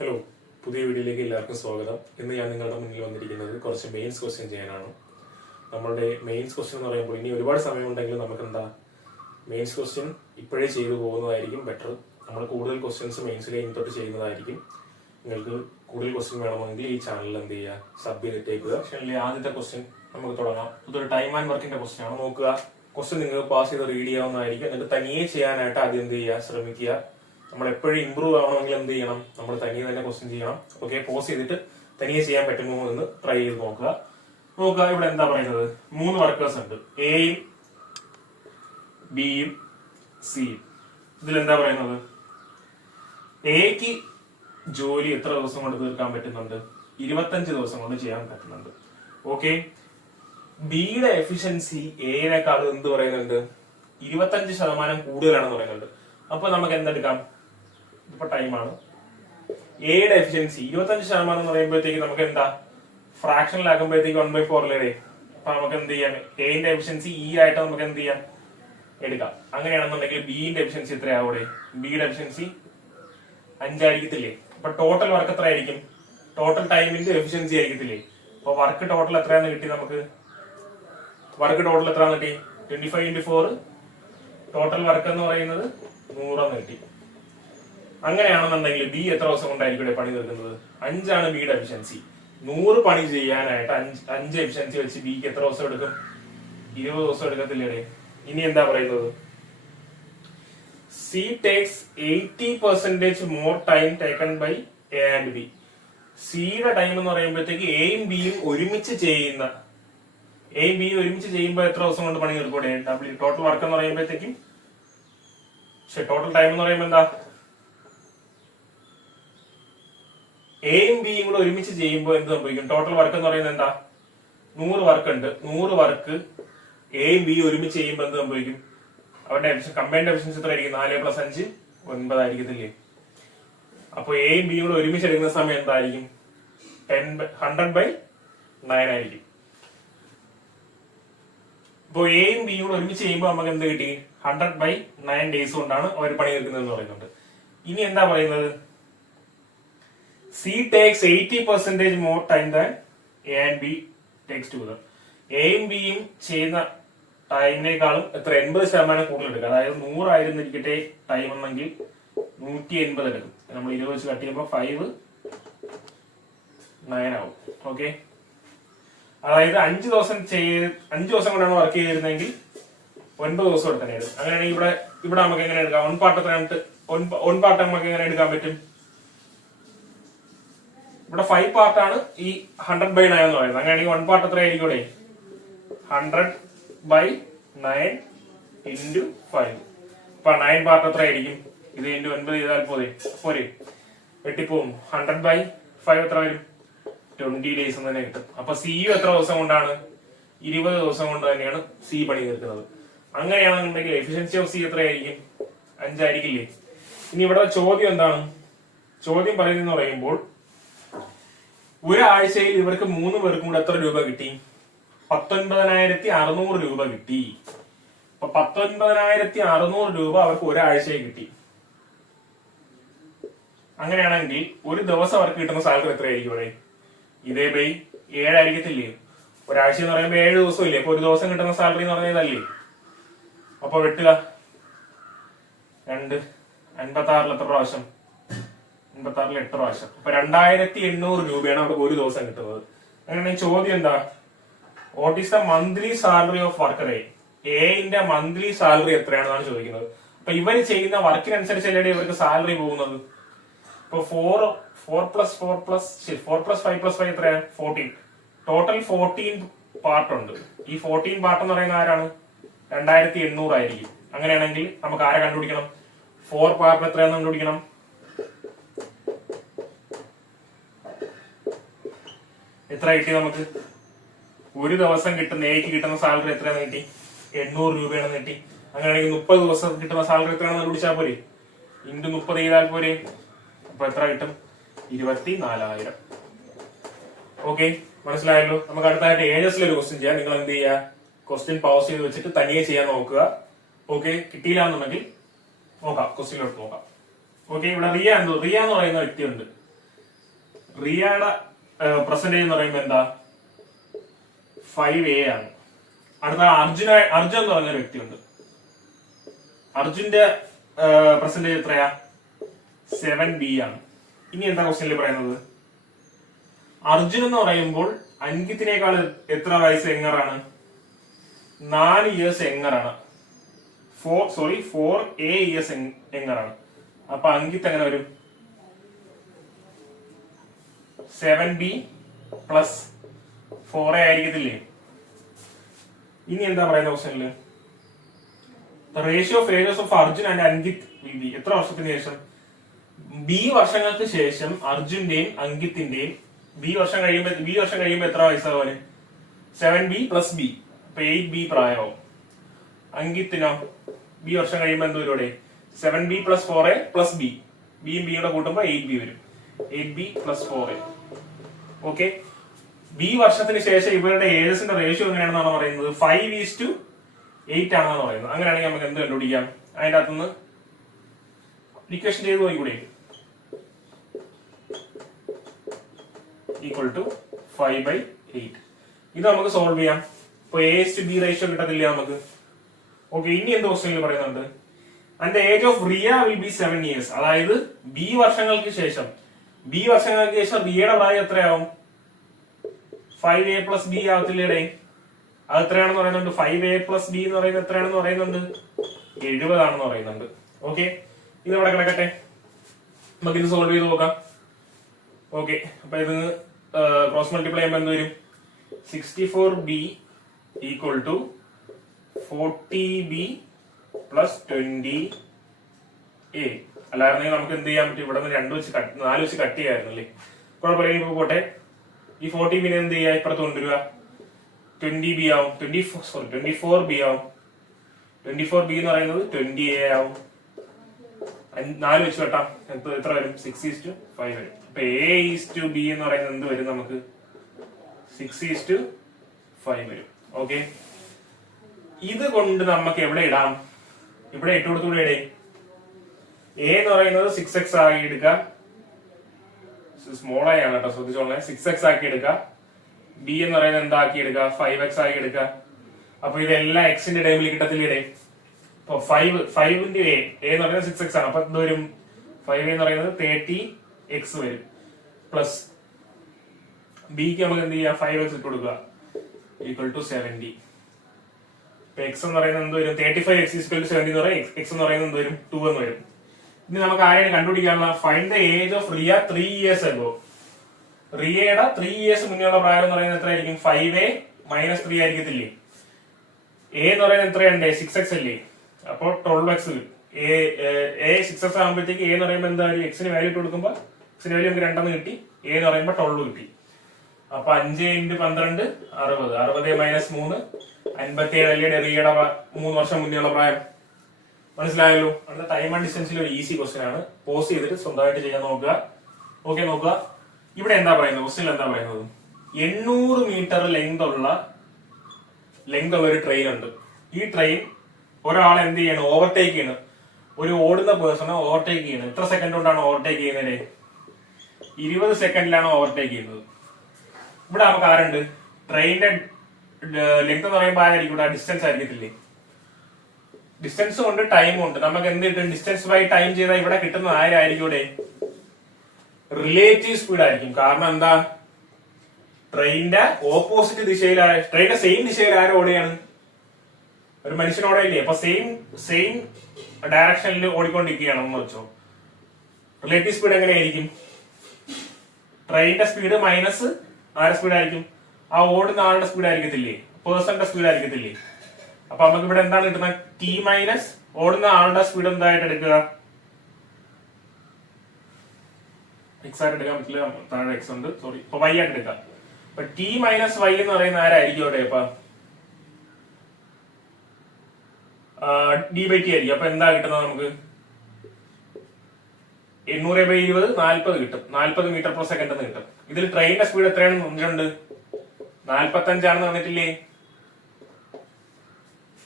Hello, പുതിയ വീഡിയോയിലേക്ക് എല്ലാവർക്കും സ്വാഗതം. ഇന്ന് ഞാൻ നിങ്ങളുടെ മുന്നിൽ വന്നിരിക്കുന്നത് കുറച്ച് മെയിൻസ് ക്വസ്റ്റ്യൻ ചെയ്യാനാണ്. നമ്മളുടെ മെയിൻസ് ക്വസ്റ്റ്യൻ എന്ന് പറയുമ്പോൾ ഇനി ഒരുപാട് സമയമുണ്ടെങ്കിലും നമുക്ക് എന്താ മെയിൻസ് ക്വസ്റ്റ്യൻ ഇപ്പോഴേ ചെയ്തു പോകുന്നതായിരിക്കും ബെറ്റർ. നമ്മൾ കൂടുതൽ ക്വസ്റ്റ്യൻസ് മെയിൻസിൽ തൊട്ട് ചെയ്യുന്നതായിരിക്കും. നിങ്ങൾക്ക് കൂടുതൽ ക്വസ്റ്റ്യൻ വേണമെങ്കിൽ ഈ ചാനലിൽ എന്ത് ചെയ്യുക, സബ് ചെയ്തിട്ടേക്കുക. ആദ്യത്തെ ക്വസ്റ്റ്യൻ നമുക്ക് തുടങ്ങാം. ഇതൊരു ടൈം ആൻഡ് വർക്കിന്റെ ക്വസ്റ്റ്യൻ ആണ്. നോക്കുക, ക്വസ്റ്റ്യൻ നിങ്ങൾ പാസ് ചെയ്ത് റീഡ് ചെയ്യാവുന്നതായിരിക്കും. എന്നിട്ട് തനിയെ ചെയ്യാനായിട്ട് ആദ്യം എന്ത് ചെയ്യുക, ശ്രമിക്കുക. നമ്മൾ എപ്പോഴും ഇമ്പ്രൂവ് ആവണമെങ്കിൽ എന്ത് ചെയ്യണം, നമ്മൾ തനിയെ തന്നെ ക്വസ്റ്റ്യൻ ചെയ്യണം. ഓക്കെ, പോസ് ചെയ്തിട്ട് തനിയെ ചെയ്യാൻ പറ്റുമോ എന്ന് ട്രൈ ചെയ്ത് നോക്കുക. ഇവിടെ എന്താ പറയുന്നത്, 3 വർക്കേഴ്സ് ഉണ്ട്, എയും ബിയും സിയും. ഇതിലെന്താ പറയുന്നത്, എക്ക് ജോലി എത്ര ദിവസം കൊണ്ട് തീർക്കാൻ പറ്റുന്നുണ്ട്? 25 ദിവസം കൊണ്ട് ചെയ്യാൻ പറ്റുന്നുണ്ട്. ഓക്കെ, ബിയുടെ എഫിഷ്യൻസി എനേക്കാൾ എന്ത് പറയുന്നുണ്ട്, 25% കൂടുതലാണെന്ന് പറയുന്നുണ്ട്. അപ്പൊ നമുക്ക് എന്തെടുക്കാം, ഇപ്പൊ ടൈമാണ്. എയുടെ എഫിഷ്യൻസി 25% എന്ന് പറയുമ്പോഴത്തേക്ക് നമുക്ക് എന്താ, ഫ്രാക്ഷനിലാക്കുമ്പോഴത്തേക്ക് 1/4 അല്ലേ. അപ്പൊ നമുക്ക് എന്ത് ചെയ്യാം, എന്റെ എഫിഷ്യൻസി ഇ ആയിട്ട് നമുക്ക് എന്ത് ചെയ്യാം, എടുക്കാം. അങ്ങനെയാണെന്നുണ്ടെങ്കിൽ ബിന്റെ എഫിഷ്യൻസി എത്രയാവൂടെ, ബിയുടെ എഫിഷ്യൻസി 5 ആയിരിക്കത്തില്ലേ. അപ്പൊ ടോട്ടൽ വർക്ക് എത്ര ആയിരിക്കും, ടോട്ടൽ ടൈമിന്റെ എഫിഷ്യൻസി ആയിരിക്കത്തില്ലേ. അപ്പൊ വർക്ക് ടോട്ടൽ എത്രയാന്ന് കിട്ടി, നമുക്ക് വർക്ക് ടോട്ടൽ എത്രയാന്ന് കിട്ടി, 25 × 4 ടോട്ടൽ വർക്ക് എന്ന് പറയുന്നത് 100 കിട്ടി. അങ്ങനെയാണെന്നുണ്ടെങ്കിൽ ബി എത്ര ദിവസം കൊണ്ടായിരിക്കും പണി തീർക്കുന്നത്? 5 ആണ് ബിയുടെ എഫിഷ്യൻസി. 100 പണി ചെയ്യാനായിട്ട് 5 എഫിഷ്യൻസി വെച്ച് ബിക്ക് എത്ര ദിവസം എടുക്കും? 20 ദിവസം എടുക്കത്തില്ലേ. ഇനി എന്താ പറയുന്നത്, C takes 80% more time taken by A and B. സിയുടെ ടൈം എന്ന് പറയുമ്പോഴത്തേക്ക് എയും ബിയും ഒരുമിച്ച് ചെയ്യുമ്പോൾ എത്ര ദിവസം കൊണ്ട് പണി തീർക്കൂടെ? ടോട്ടൽ വർക്ക് എന്ന് പറയുമ്പോഴത്തേക്കും, ടോട്ടൽ ടൈം എന്ന് പറയുമ്പോൾ എന്താ, എയും ബിയും കൂടെ ഒരുമിച്ച് ചെയ്യുമ്പോൾ എന്ത് സംഭവിക്കും? ടോട്ടൽ വർക്ക് എന്ന് പറയുന്നത് എന്താ, 100 വർക്ക് ഉണ്ട്. 100 വർക്ക് എയും ബിയും ഒരുമിച്ച് ചെയ്യുമ്പോൾ എന്ത് സംഭവിക്കും? അവരുടെ കമ്പൈൻഡ് എഫിഷ്യൻസി എത്ര ആയിരിക്കും? 4 + 5 9 ആയിരിക്കത്തില്ലേ. അപ്പൊ എയും ബിയും കൂടെ ഒരുമിച്ച് എടുക്കുന്ന സമയം എന്തായിരിക്കും? 100/9 ആയിരിക്കും. ഇപ്പൊ എയും ബിയും കൂടെ ഒരുമിച്ച് ചെയ്യുമ്പോൾ നമുക്ക് എന്ത് കിട്ടി? 100/9 ഡേയ്സ് കൊണ്ടാണ് അവർ പണി തീർക്കുന്നത് എന്ന് പറയുന്നുണ്ട്. ഇനി എന്താ പറയുന്നത്, C takes 80% more time than A and B takes together. എയും ബിയും ചെയ്യുന്ന ടൈമിനേക്കാളും എത്ര, 80% കൂടുതൽ എടുക്കുക. അതായത് 100 ആയിരുന്നിരിക്കട്ടെ ടൈം എന്നെങ്കിൽ 180 എടുക്കും. നമ്മൾ 20 വെച്ച് കട്ട് ചെയ്യുമ്പോൾ 5 9 ആവും. ഓക്കെ, അതായത് 5 ദിവസം കൊണ്ടാണ് വർക്ക് ചെയ്തിരുന്നെങ്കിൽ 9 ദിവസം എടുക്കാനായിരുന്നു. അങ്ങനെയാണെങ്കിൽ ഇവിടെ നമുക്ക് എങ്ങനെ എടുക്കാം, 1 പാർട്ട് നമുക്ക് എങ്ങനെ എടുക്കാൻ പറ്റും? ഇവിടെ 5 പാർട്ടാണ് ഈ 100/9 എന്ന് പറയുന്നത്. അങ്ങനെയാണെങ്കിൽ 1 പാർട്ട് എത്ര ആയിരിക്കും? 100/9 × 5. അപ്പൊ 9 പാർട്ട് എത്ര ആയിരിക്കും? ഇത് × 9 ചെയ്താൽ പോരെ, വെട്ടിപ്പോവും. 100/5 എത്ര വരും? 20 ഡേയ്സ് തന്നെ കിട്ടും. അപ്പൊ സിയു എത്ര ദിവസം കൊണ്ടാണ്? 20 ദിവസം കൊണ്ട് തന്നെയാണ് സി പണി തീർക്കുന്നത്. അങ്ങനെയാണെന്നുണ്ടെങ്കിൽ എഫിഷ്യൻസി ഓഫ് സി എത്രയായിരിക്കും? 5 ആയിരിക്കില്ലേ. ഇനി ഇവിടെ ചോദ്യം എന്താണ്, ചോദ്യം പറയുന്നതെന്ന് പറയുമ്പോൾ ഒരാഴ്ചയിൽ ഇവർക്ക് 3 പേർക്കും കൂടെ എത്ര രൂപ കിട്ടി? 19,600 രൂപ കിട്ടി. അപ്പൊ 19,600 രൂപ അവർക്ക് ഒരാഴ്ചയിൽ കിട്ടി. അങ്ങനെയാണെങ്കിൽ ഒരു ദിവസം അവർക്ക് കിട്ടുന്ന സാലറി എത്രയായിരിക്കും? ഇവിടെ ഇതേ ബൈ 7 ആയിരിക്കത്തില്ലേ. ഒരാഴ്ച എന്ന് പറയുമ്പോൾ 7 ദിവസം ഇല്ലേ. അപ്പൊ ഒരു ദിവസം കിട്ടുന്ന സാലറി എന്ന് പറഞ്ഞതല്ലേ. അപ്പൊ വെട്ടുക 2 56 എത്ര പ്രാവശ്യം? 56 8 പ്രാവശ്യം. അപ്പൊ 2,800 രൂപയാണ് അവർക്ക് ഒരു ദിവസം കിട്ടുന്നത്. അങ്ങനെയാണെങ്കിൽ ചോദ്യം എന്താ, what is the monthly salary of worker A? എന്റെ മന്ത്ലി സാലറി എത്രയാണെന്നാണ് ചോദിക്കുന്നത്. അപ്പൊ ഇവർ ചെയ്യുന്ന വർക്കിനനുസരിച്ചല്ലേ ഇവർക്ക് സാലറി പോകുന്നത്. ഇപ്പൊ 4 + 5 + 5 എത്രയാണ്? 14. ടോട്ടൽ 14 പാർട്ട് ഉണ്ട്. ഈ 14 പാർട്ട് എന്ന് പറയുന്ന ആരാണ്? 2,800 ആയിരിക്കും. അങ്ങനെയാണെങ്കിൽ നമുക്ക് ആരെ കണ്ടുപിടിക്കണം? 4 പാർട്ട് എത്രയാന്ന് കണ്ടുപിടിക്കണം. എത്ര കിട്ടി നമുക്ക്? ഒരു ദിവസം കിട്ടുന്ന എക്ക് കിട്ടുന്ന സാലറി എത്രയാണെന്ന് കിട്ടി? 800 രൂപയാണെന്ന് കിട്ടി. അങ്ങനെയാണെങ്കിൽ 30 ദിവസം കിട്ടുന്ന സാലറി എത്രയാണെന്ന് കണ്ടുപിടിച്ചാൽ പോരെ, × 30 ചെയ്താൽ പോരെ. അപ്പൊ എത്ര കിട്ടും? 24,000. ഓക്കെ, മനസ്സിലായല്ലോ. നമുക്ക് അടുത്തായിട്ട് ഏജസിലൊരു ക്വസ്റ്റ്യൻ ചെയ്യാം. നിങ്ങൾ എന്ത് ചെയ്യുക, ക്വസ്റ്റ്യൻ പൗസ് ചെയ്ത് വെച്ചിട്ട് തനിയെ ചെയ്യാൻ നോക്കുക. ഓക്കെ, കിട്ടിയില്ല എന്നുണ്ടെങ്കിൽ നോക്കാം, ക്വസ്റ്റ്യനിലോട്ട് നോക്കാം. ഓക്കെ, ഇവിടെ റിയ എന്ന് പറയുന്ന വ്യക്തിയുണ്ട്. റിയയുടെ പെർസെന്റേജ് എന്ന് പറയുമ്പോൾ എന്താ 5A ആണ്. അടുത്ത അർജുൻ എന്ന് പറഞ്ഞൊരു വ്യക്തിയുണ്ട്. അർജുന്റെ പെർസെന്റേജ് എത്രയാ? 7B ആണ്. ഇനി എന്താ ക്വസ്റ്റ്യനിൽ പറയുന്നത്? അർജുൻ എന്ന് പറയുമ്പോൾ അങ്കിത്തിനേക്കാൾ എത്ര വയസ്സ് യങ്ങറാണ്? 4 ഇയേഴ്സ് യങ്ങറാണ്. 4A years യങ്ങറാണ്. അപ്പൊ അങ്കിത്ത് എങ്ങനെ വരും? 7B plus 4A ആയിരിക്കത്തില്ലേ? ഇനി എന്താ പറയുന്ന ക്വസ്റ്റ്യനില്? Ratio of ages of Arjun and Ankit will be. എത്ര വർഷത്തിന് ശേഷം? B വർഷങ്ങൾക്ക് ശേഷം അർജുന്റെയും അങ്കിത്തിന്റെയും B വർഷം കഴിയുമ്പോ എത്ര വയസ്സാവാന്? 7B plus B. അപ്പൊ 8B പ്രായമാവും. അങ്കിത്തിനോ B വർഷം കഴിയുമ്പോ എന്തോടെ? 7B plus 4A plus B. ബിയും ബിയുടെ കൂട്ടുമ്പോ 8B വരും. 8B plus 4A. Okay. B വർഷത്തിന് ശേഷം ഇവരുടെ ഏജസിന്റെ റേഷ്യോ എങ്ങനെയാണെന്നാണ് പറയുന്നത്? 5:8 ആണെന്നാണ് പറയുന്നത്. അങ്ങനെയാണെങ്കിൽ നമുക്ക് എന്ത് കണ്ടുപിടിക്കാം? അതിന്റെ അകത്തുനിന്ന് ഇക്വേഷൻ ചെയ്ത് പോയിക്കൂടെ? Equal to 5/8. ഇത് നമുക്ക് സോൾവ് ചെയ്യാം. ഇപ്പൊ A:B റേഷ്യോ കിട്ടത്തില്ല നമുക്ക്. ഓക്കെ. ഇനി എന്ത് ക്വസ്റ്റ്യനിൽ പറയുന്നുണ്ട്? And the age of Riya will be 7 years. അതായത് B വർഷങ്ങൾക്ക് ശേഷം റിയയുടെ പ്രായം എത്രയാവും? 5A plus B ആവത്തില്ലേടെ? അത് എത്രയാണെന്ന് പറയുന്നുണ്ട്? 5A പ്ലസ് B എന്ന് പറയുന്നത് എത്രയാണെന്ന് പറയുന്നുണ്ട്? 70 ആണെന്ന് പറയുന്നുണ്ട്. ഓക്കെ. ഇത് ഇവിടെ കിടക്കട്ടെ, നമുക്ക് ഇത് സോൾവ് ചെയ്ത് നോക്കാം. ഓക്കെ. അപ്പൊ ഇത് ക്രോസ് മൾട്ടിപ്ലൈ ചെയ്യുമ്പോൾ എന്ത് വരും? 64B equal to 40B plus 20A. അല്ലായിരുന്നെങ്കിൽ നമുക്ക് എന്ത് ചെയ്യാൻ പറ്റും? ഇവിടെ നിന്ന് 4 വെച്ച് കട്ട് ചെയ്യായിരുന്നല്ലേ? കുഴപ്പമില്ല. ഇപ്പൊ പോട്ടെ. ഈ 40B എന്ത് ചെയ്യാ? ഇപ്പുറത്ത് കൊണ്ടുവരിക. 20B ആവും. 24B ആവും. 24B എന്ന് പറയുന്നത് 20A ആവും. 4 വെച്ച് വെട്ടാം. എത്ര വരും? 6:5 വരും. അപ്പൊ A:B എന്ന് പറയുന്നത് എന്ത് വരും നമുക്ക്? 6:5 വരും. ഓക്കെ. ഇത് കൊണ്ട് നമുക്ക് എവിടെ ഇടാം? ഇവിടെ ഇട്ട് കൊടുത്തൂടെ? A എന്ന് പറയുന്നത് 6x ആക്കി എടുക്കാം. സ്മോൾ ആയി ആണ് കേട്ടോ, ശ്രദ്ധിച്ചോളെ. 6x ആക്കി എടുക്കാം. B എന്ന് പറയുന്നത് എന്താക്കി എടുക്കുക? 5x ആക്കി എടുക്കുക. അപ്പൊ ഇതെല്ലാം എക്സിന്റെ ടൈമിൽ കിട്ടത്തില്ലേ? അപ്പൊ 5 A എന്ന് പറയുന്നത് 6x ആണ്. അപ്പൊ എന്ത് വരും? 5A എന്ന് പറയുന്നത് 30x വരും. പ്ലസ് ബിക്ക് നമുക്ക് എന്ത് ചെയ്യാം? 5x ഇട്ട് കൊടുക്കുക. Equal to 70. ഇപ്പൊ x എന്ന് പറയുന്നത് എന്ത് വരും? 35x ഈക്വൽ ടു 70 എന്ന് പറയും. x എന്ന് പറയുന്നത് എന്ത് വരും? 2 എന്ന് വരും. ഇനി നമുക്ക് ആരെയാണ് കണ്ടുപിടിക്കാനുള്ള? Find the age of Riya 3 years ago. റിയയുടെ 3 ഇയേഴ്സ് മുന്നേയുള്ള പ്രായം എന്ന് പറയുന്നത് എത്രയായിരിക്കും? 5A minus 3 ആയിരിക്കത്തില്ലേ? A എന്ന് പറയുന്നത് എത്രയുണ്ട്? 6x അല്ലേ? അപ്പൊ 12x വരും. A 6x ആകുമ്പോഴത്തേക്ക് A എന്ന് പറയുമ്പോൾ എന്തായാലും എക്സിന് വാല്യൂ ഇട്ട് കൊടുക്കുമ്പോ എക്സിന് വാല്യൂ നമുക്ക് 2 കിട്ടി. A എന്ന് പറയുമ്പോൾ 12 കിട്ടി. അപ്പൊ 5 × 12 60. 60 മൈനസ് 3 57 അല്ലേ റിയയുടെ 3 വർഷം മുന്നേയുള്ള പ്രായം. മനസ്സിലായല്ലോ? അടുത്ത ടൈം ആൻഡ് ഡിസ്റ്റൻസിൽ ഒരു ഈസി ക്വസ്റ്റ്യൻ ആണ്. പോസ് ചെയ്തിട്ട് സ്വന്തമായിട്ട് ചെയ്യാൻ നോക്കുക. ഓക്കെ. നോക്കുക. ഇവിടെ എന്താ പറയുന്നത്? ക്വസ്റ്റ്യനിൽ എന്താ പറയുന്നത്? 800 മീറ്റർ ലെങ്ത് ഉള്ള ഒരു ട്രെയിൻ ഉണ്ട്. ഈ ട്രെയിൻ ഒരാളെ എന്ത് ചെയ്യണം? ഓവർടേക്ക് ചെയ്യണം. ഒരു ഓടുന്ന പേഴ്സണെ ഓവർടേക്ക് ചെയ്യണം. എത്ര സെക്കൻഡ് കൊണ്ടാണ് ഓവർടേക്ക് ചെയ്യുന്നത്? 20 സെക്കൻഡിലാണ് ഓവർടേക്ക് ചെയ്യുന്നത്. ഇവിടെ നമുക്ക് ആരുണ്ട്? ട്രെയിനിന്റെ ലെങ്ത് എന്ന് പറയുമ്പോൾ ആരായിരിക്കും? ഇവിടെ ഡിസ്റ്റൻസ് ആയിരിക്കത്തില്ലേ? ഡിസ്റ്റൻസും ഉണ്ട് ടൈമും ഉണ്ട്. നമുക്ക് എന്ത് കിട്ടും? ഡിസ്റ്റൻസ് ബൈ ടൈം ചെയ്താൽ ഇവിടെ കിട്ടുന്നത് ആരായിരിക്കും? ഇവിടെ റിലേറ്റീവ് സ്പീഡ് ആയിരിക്കും. കാരണം എന്താ? ട്രെയിനിന്റെ ഓപ്പോസിറ്റ് ദിശയിൽ, ട്രെയിനിന്റെ സെയിം ദിശയിൽ ആരും ഓടുകയാണ്? ഒരു മനുഷ്യൻ ഓടയില്ലേ? അപ്പൊ സെയിം ഡയറക്ഷനിൽ ഓടിക്കൊണ്ടിരിക്കുകയാണെന്ന് വെച്ചോ. റിലേറ്റീവ് സ്പീഡ് എങ്ങനെയായിരിക്കും? ട്രെയിനിന്റെ സ്പീഡ് മൈനസ് ആരുടെ സ്പീഡ് ആയിരിക്കും? ആ ഓടുന്ന ആളുടെ സ്പീഡ് ആയിരിക്കത്തില്ലേ? പേഴ്സന്റെ സ്പീഡ് ആയിരിക്കത്തില്ലേ? അപ്പൊ നമുക്ക് ഇവിടെ എന്താണ് കിട്ടുന്നത്? T മൈനസ് ഓടുന്ന ആളുടെ സ്പീഡ് എന്തായിട്ട് എടുക്കുക? x ആയിട്ട് എടുക്കാൻ പറ്റില്ല, താഴെ x ഉണ്ട്, സോറി. അപ്പൊ y ആയിട്ട് എടുക്കാം. അപ്പൊ T മൈനസ് y എന്ന് പറയുന്ന ആരായിരിക്കും അവിടെ? അപ്പൊ d/t ആയിരിക്കും. അപ്പൊ എന്താ കിട്ടുന്നത് നമുക്ക്? 800/20 40 കിട്ടും. 40 മീറ്റർ പെർ സെക്കൻഡ് എന്ന് കിട്ടും. ഇതിൽ ട്രെയിനിന്റെ സ്പീഡ് എത്രയാണെന്ന് തന്നിട്ടുണ്ട്? 45 ആണെന്ന് തന്നിട്ടില്ലേ?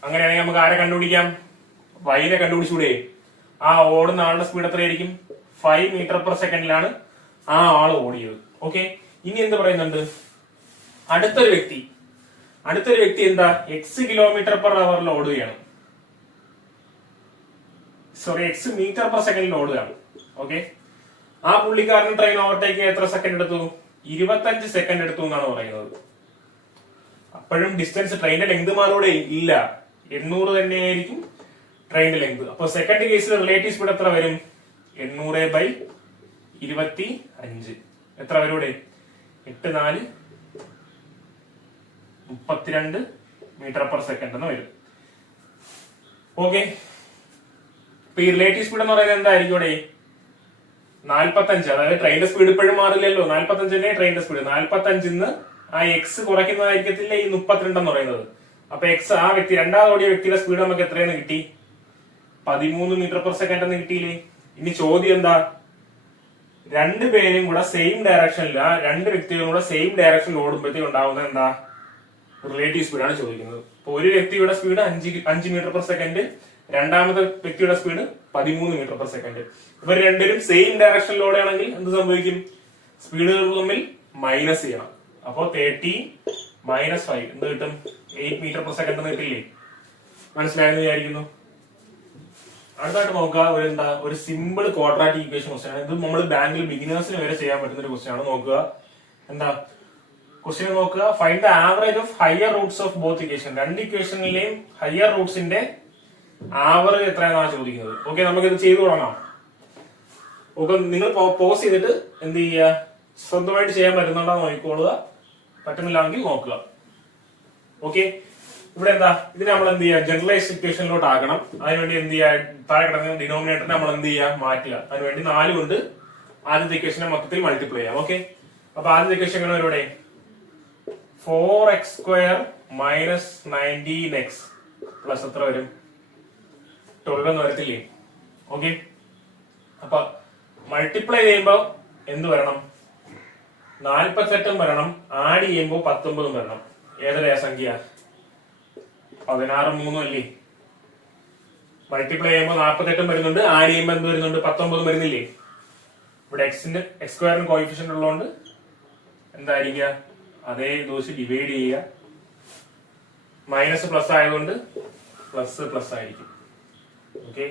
അങ്ങനെയാണെങ്കിൽ നമുക്ക് ആരെ കണ്ടുപിടിക്കാം? വൈനെ കണ്ടുപിടിച്ചൂടെ? ആ ഓടുന്ന ആളുടെ സ്പീഡ് എത്രയായിരിക്കും? 5 മീറ്റർ പെർ സെക്കൻഡിലാണ് ആ ആള് ഓടിയത്. ഓക്കെ, ഇനി എന്ത് പറയുന്നുണ്ട്? അടുത്തൊരു വ്യക്തി എന്താ എക്സ് കിലോമീറ്റർ പെർ അവറിൽ ഓടുകയാണ്, സോറി എക്സ് മീറ്റർ പെർ സെക്കൻഡിൽ ഓടുകയാണ്. ഓക്കെ, ആ പുള്ളിക്കാരൻ ട്രെയിൻ ഓവർടേക്ക് ചെയ്യാൻ എത്ര സെക്കൻഡ് എടുത്തു? 25 സെക്കൻഡ് എടുത്തു എന്നാണ് പറയുന്നത്. അപ്പോഴും ഡിസ്റ്റൻസ് ട്രെയിനിന്റെ ലെങ്ത് മാറൂടെ ഇല്ല, 800 തന്നെയായിരിക്കും ട്രെയിനിന്റെ ലെങ്ത്. അപ്പൊ സെക്കൻഡ് കേസിൽ റിലേറ്റീവ് സ്പീഡ് എത്ര വരും? 800/25 എത്ര വരും ഇവിടെ? 8×4 32 മീറ്റർ പെർ സെക്കൻഡ് എന്ന് വരും. ഓക്കെ, ഇപ്പൊ ഈ റിലേറ്റീവ് സ്പീഡ് എന്ന് പറയുന്നത് എന്തായിരിക്കും ഇവിടെ? 45. അതായത് ട്രെയിനിന്റെ സ്പീഡ് ഇപ്പോഴും മാറില്ലല്ലോ, 45 തന്നെ ട്രെയിനിന്റെ സ്പീഡ്. 45 ആ എക്സ് കുറയ്ക്കുന്നതായിരിക്കത്തില്ല ഈ 32 എന്ന് പറയുന്നത്. അപ്പൊ എക്സ് ആ വ്യക്തി രണ്ടാമത് ഓടിയ വ്യക്തിയുടെ സ്പീഡ് നമുക്ക് എത്രയെന്ന് കിട്ടി? 13 മീറ്റർ പെർ സെക്കൻഡ് എന്ന് കിട്ടിയില്ലേ? ഇനി ചോദ്യം എന്താ? രണ്ടുപേരും കൂടെ സെയിം ഡയറക്ഷനിൽ, ആ രണ്ട് വ്യക്തികളും കൂടെ സെയിം ഡയറക്ഷനിൽ ഓടുമ്പോഴത്തേക്ക് ഉണ്ടാവുന്ന എന്താ? റിലേറ്റീവ് സ്പീഡാണ് ചോദിക്കുന്നത്. അപ്പൊ ഒരു വ്യക്തിയുടെ സ്പീഡ് 5 മീറ്റർ പെർ സെക്കൻഡ്, രണ്ടാമത്തെ വ്യക്തിയുടെ സ്പീഡ് 13 മീറ്റർ പെർ സെക്കൻഡ്. ഇവർ രണ്ടുപേരും സെയിം ഡയറക്ഷനിലോടെയാണെങ്കിൽ എന്ത് സംഭവിക്കും? സ്പീഡുകൾ തമ്മിൽ മൈനസ് ചെയ്യണം. അപ്പോ 30 - 5 എന്ത് കിട്ടും? 8 മീറ്റർ പെർ സെക്കൻഡ് എന്ന് കിട്ടില്ലേ? മനസ്സിലായെന്ന് വിചാരിക്കുന്നു. അടുത്തായിട്ട് നോക്കുക, ഒരു സിമ്പിൾ ക്വാഡ്രാറ്റിക് ഇക്വേഷൻ ക്വസ്റ്റ്യൻ ആണ്. ഇത് നമ്മൾ ബാങ്കിൽ ബിഗിനേഴ്സിന് വരെ ചെയ്യാൻ പറ്റുന്ന ഒരു ക്വസ്റ്റ്യൻ ആണ്. നോക്കുക എന്താ ക്വസ്റ്റ്യൻ നോക്കുക. Find the average of higher Roots of both equation. രണ്ട് ഇക്വേഷനിലെയും ഹയർ റൂട്ട്സിന്റെ ആവറേജ് എത്രയാണെന്നാണ് ചോദിക്കുന്നത്. ഓക്കെ, നമുക്കിത് ചെയ്തു തുടങ്ങാം. ഓക്കെ, നിങ്ങൾ പോസ് ചെയ്തിട്ട് എന്ത് ചെയ്യുക? സ്വന്തമായിട്ട് ചെയ്യാൻ പറ്റുന്നുണ്ടോ നോക്കിക്കൊള്ളുക, പറ്റുന്നില്ലെങ്കിൽ നോക്കുക. ഓക്കെ, ഇവിടെ എന്താ? ഇതിന് നമ്മൾ എന്ത് ചെയ്യുക? ജനറലൈസ്ഡ് ഇക്വേഷനിലോട്ട് ആക്കണം. അതിനുവേണ്ടി എന്ത് ചെയ്യുക? താഴെ കിടക്കുന്ന ഡിനോമിനേറ്ററിനെ നമ്മൾ എന്ത് ചെയ്യുക? മാറ്റുക. അതിനുവേണ്ടി 4 കൊണ്ട് ആദ്യത്തെ ഇക്വേഷനെ മൊത്തത്തിൽ മൾട്ടിപ്ലൈ ചെയ്യാം. ഓക്കെ, അപ്പൊ ആദ്യത്തെ ഇക്വേഷൻ എങ്ങനെ വരും ഇവിടെ? 4x² - 19x പ്ലസ് എത്ര വരും? 12 എന്ന് വരത്തില്ലേ? ഓക്കെ, അപ്പൊ മൾട്ടിപ്ലൈ ചെയ്യുമ്പോ എന്ത് വരണം? 48 വരണം. ആഡ് ചെയ്യുമ്പോ 19 വരണം. ഏതൊരു സംഖ്യ? 16 3 അല്ലേ? മൾട്ടിപ്ലൈ ചെയ്യുമ്പോൾ 48 വരുന്നുണ്ട്, ആഡ് ചെയ്യുമ്പോൾ എന്ത് വരുന്നുണ്ട്? 19 വരുന്നില്ലേ? ഇവിടെ x² കോയിഫിഷ്യന്റ് ഉള്ളതുകൊണ്ട് എന്തായിരിക്കുക? അതേ ദോഷം ഡിവൈഡ് ചെയ്യുക. മൈനസ് പ്ലസ് ആയതുകൊണ്ട് പ്ലസ് ആയിരിക്കും. ഓക്കെ,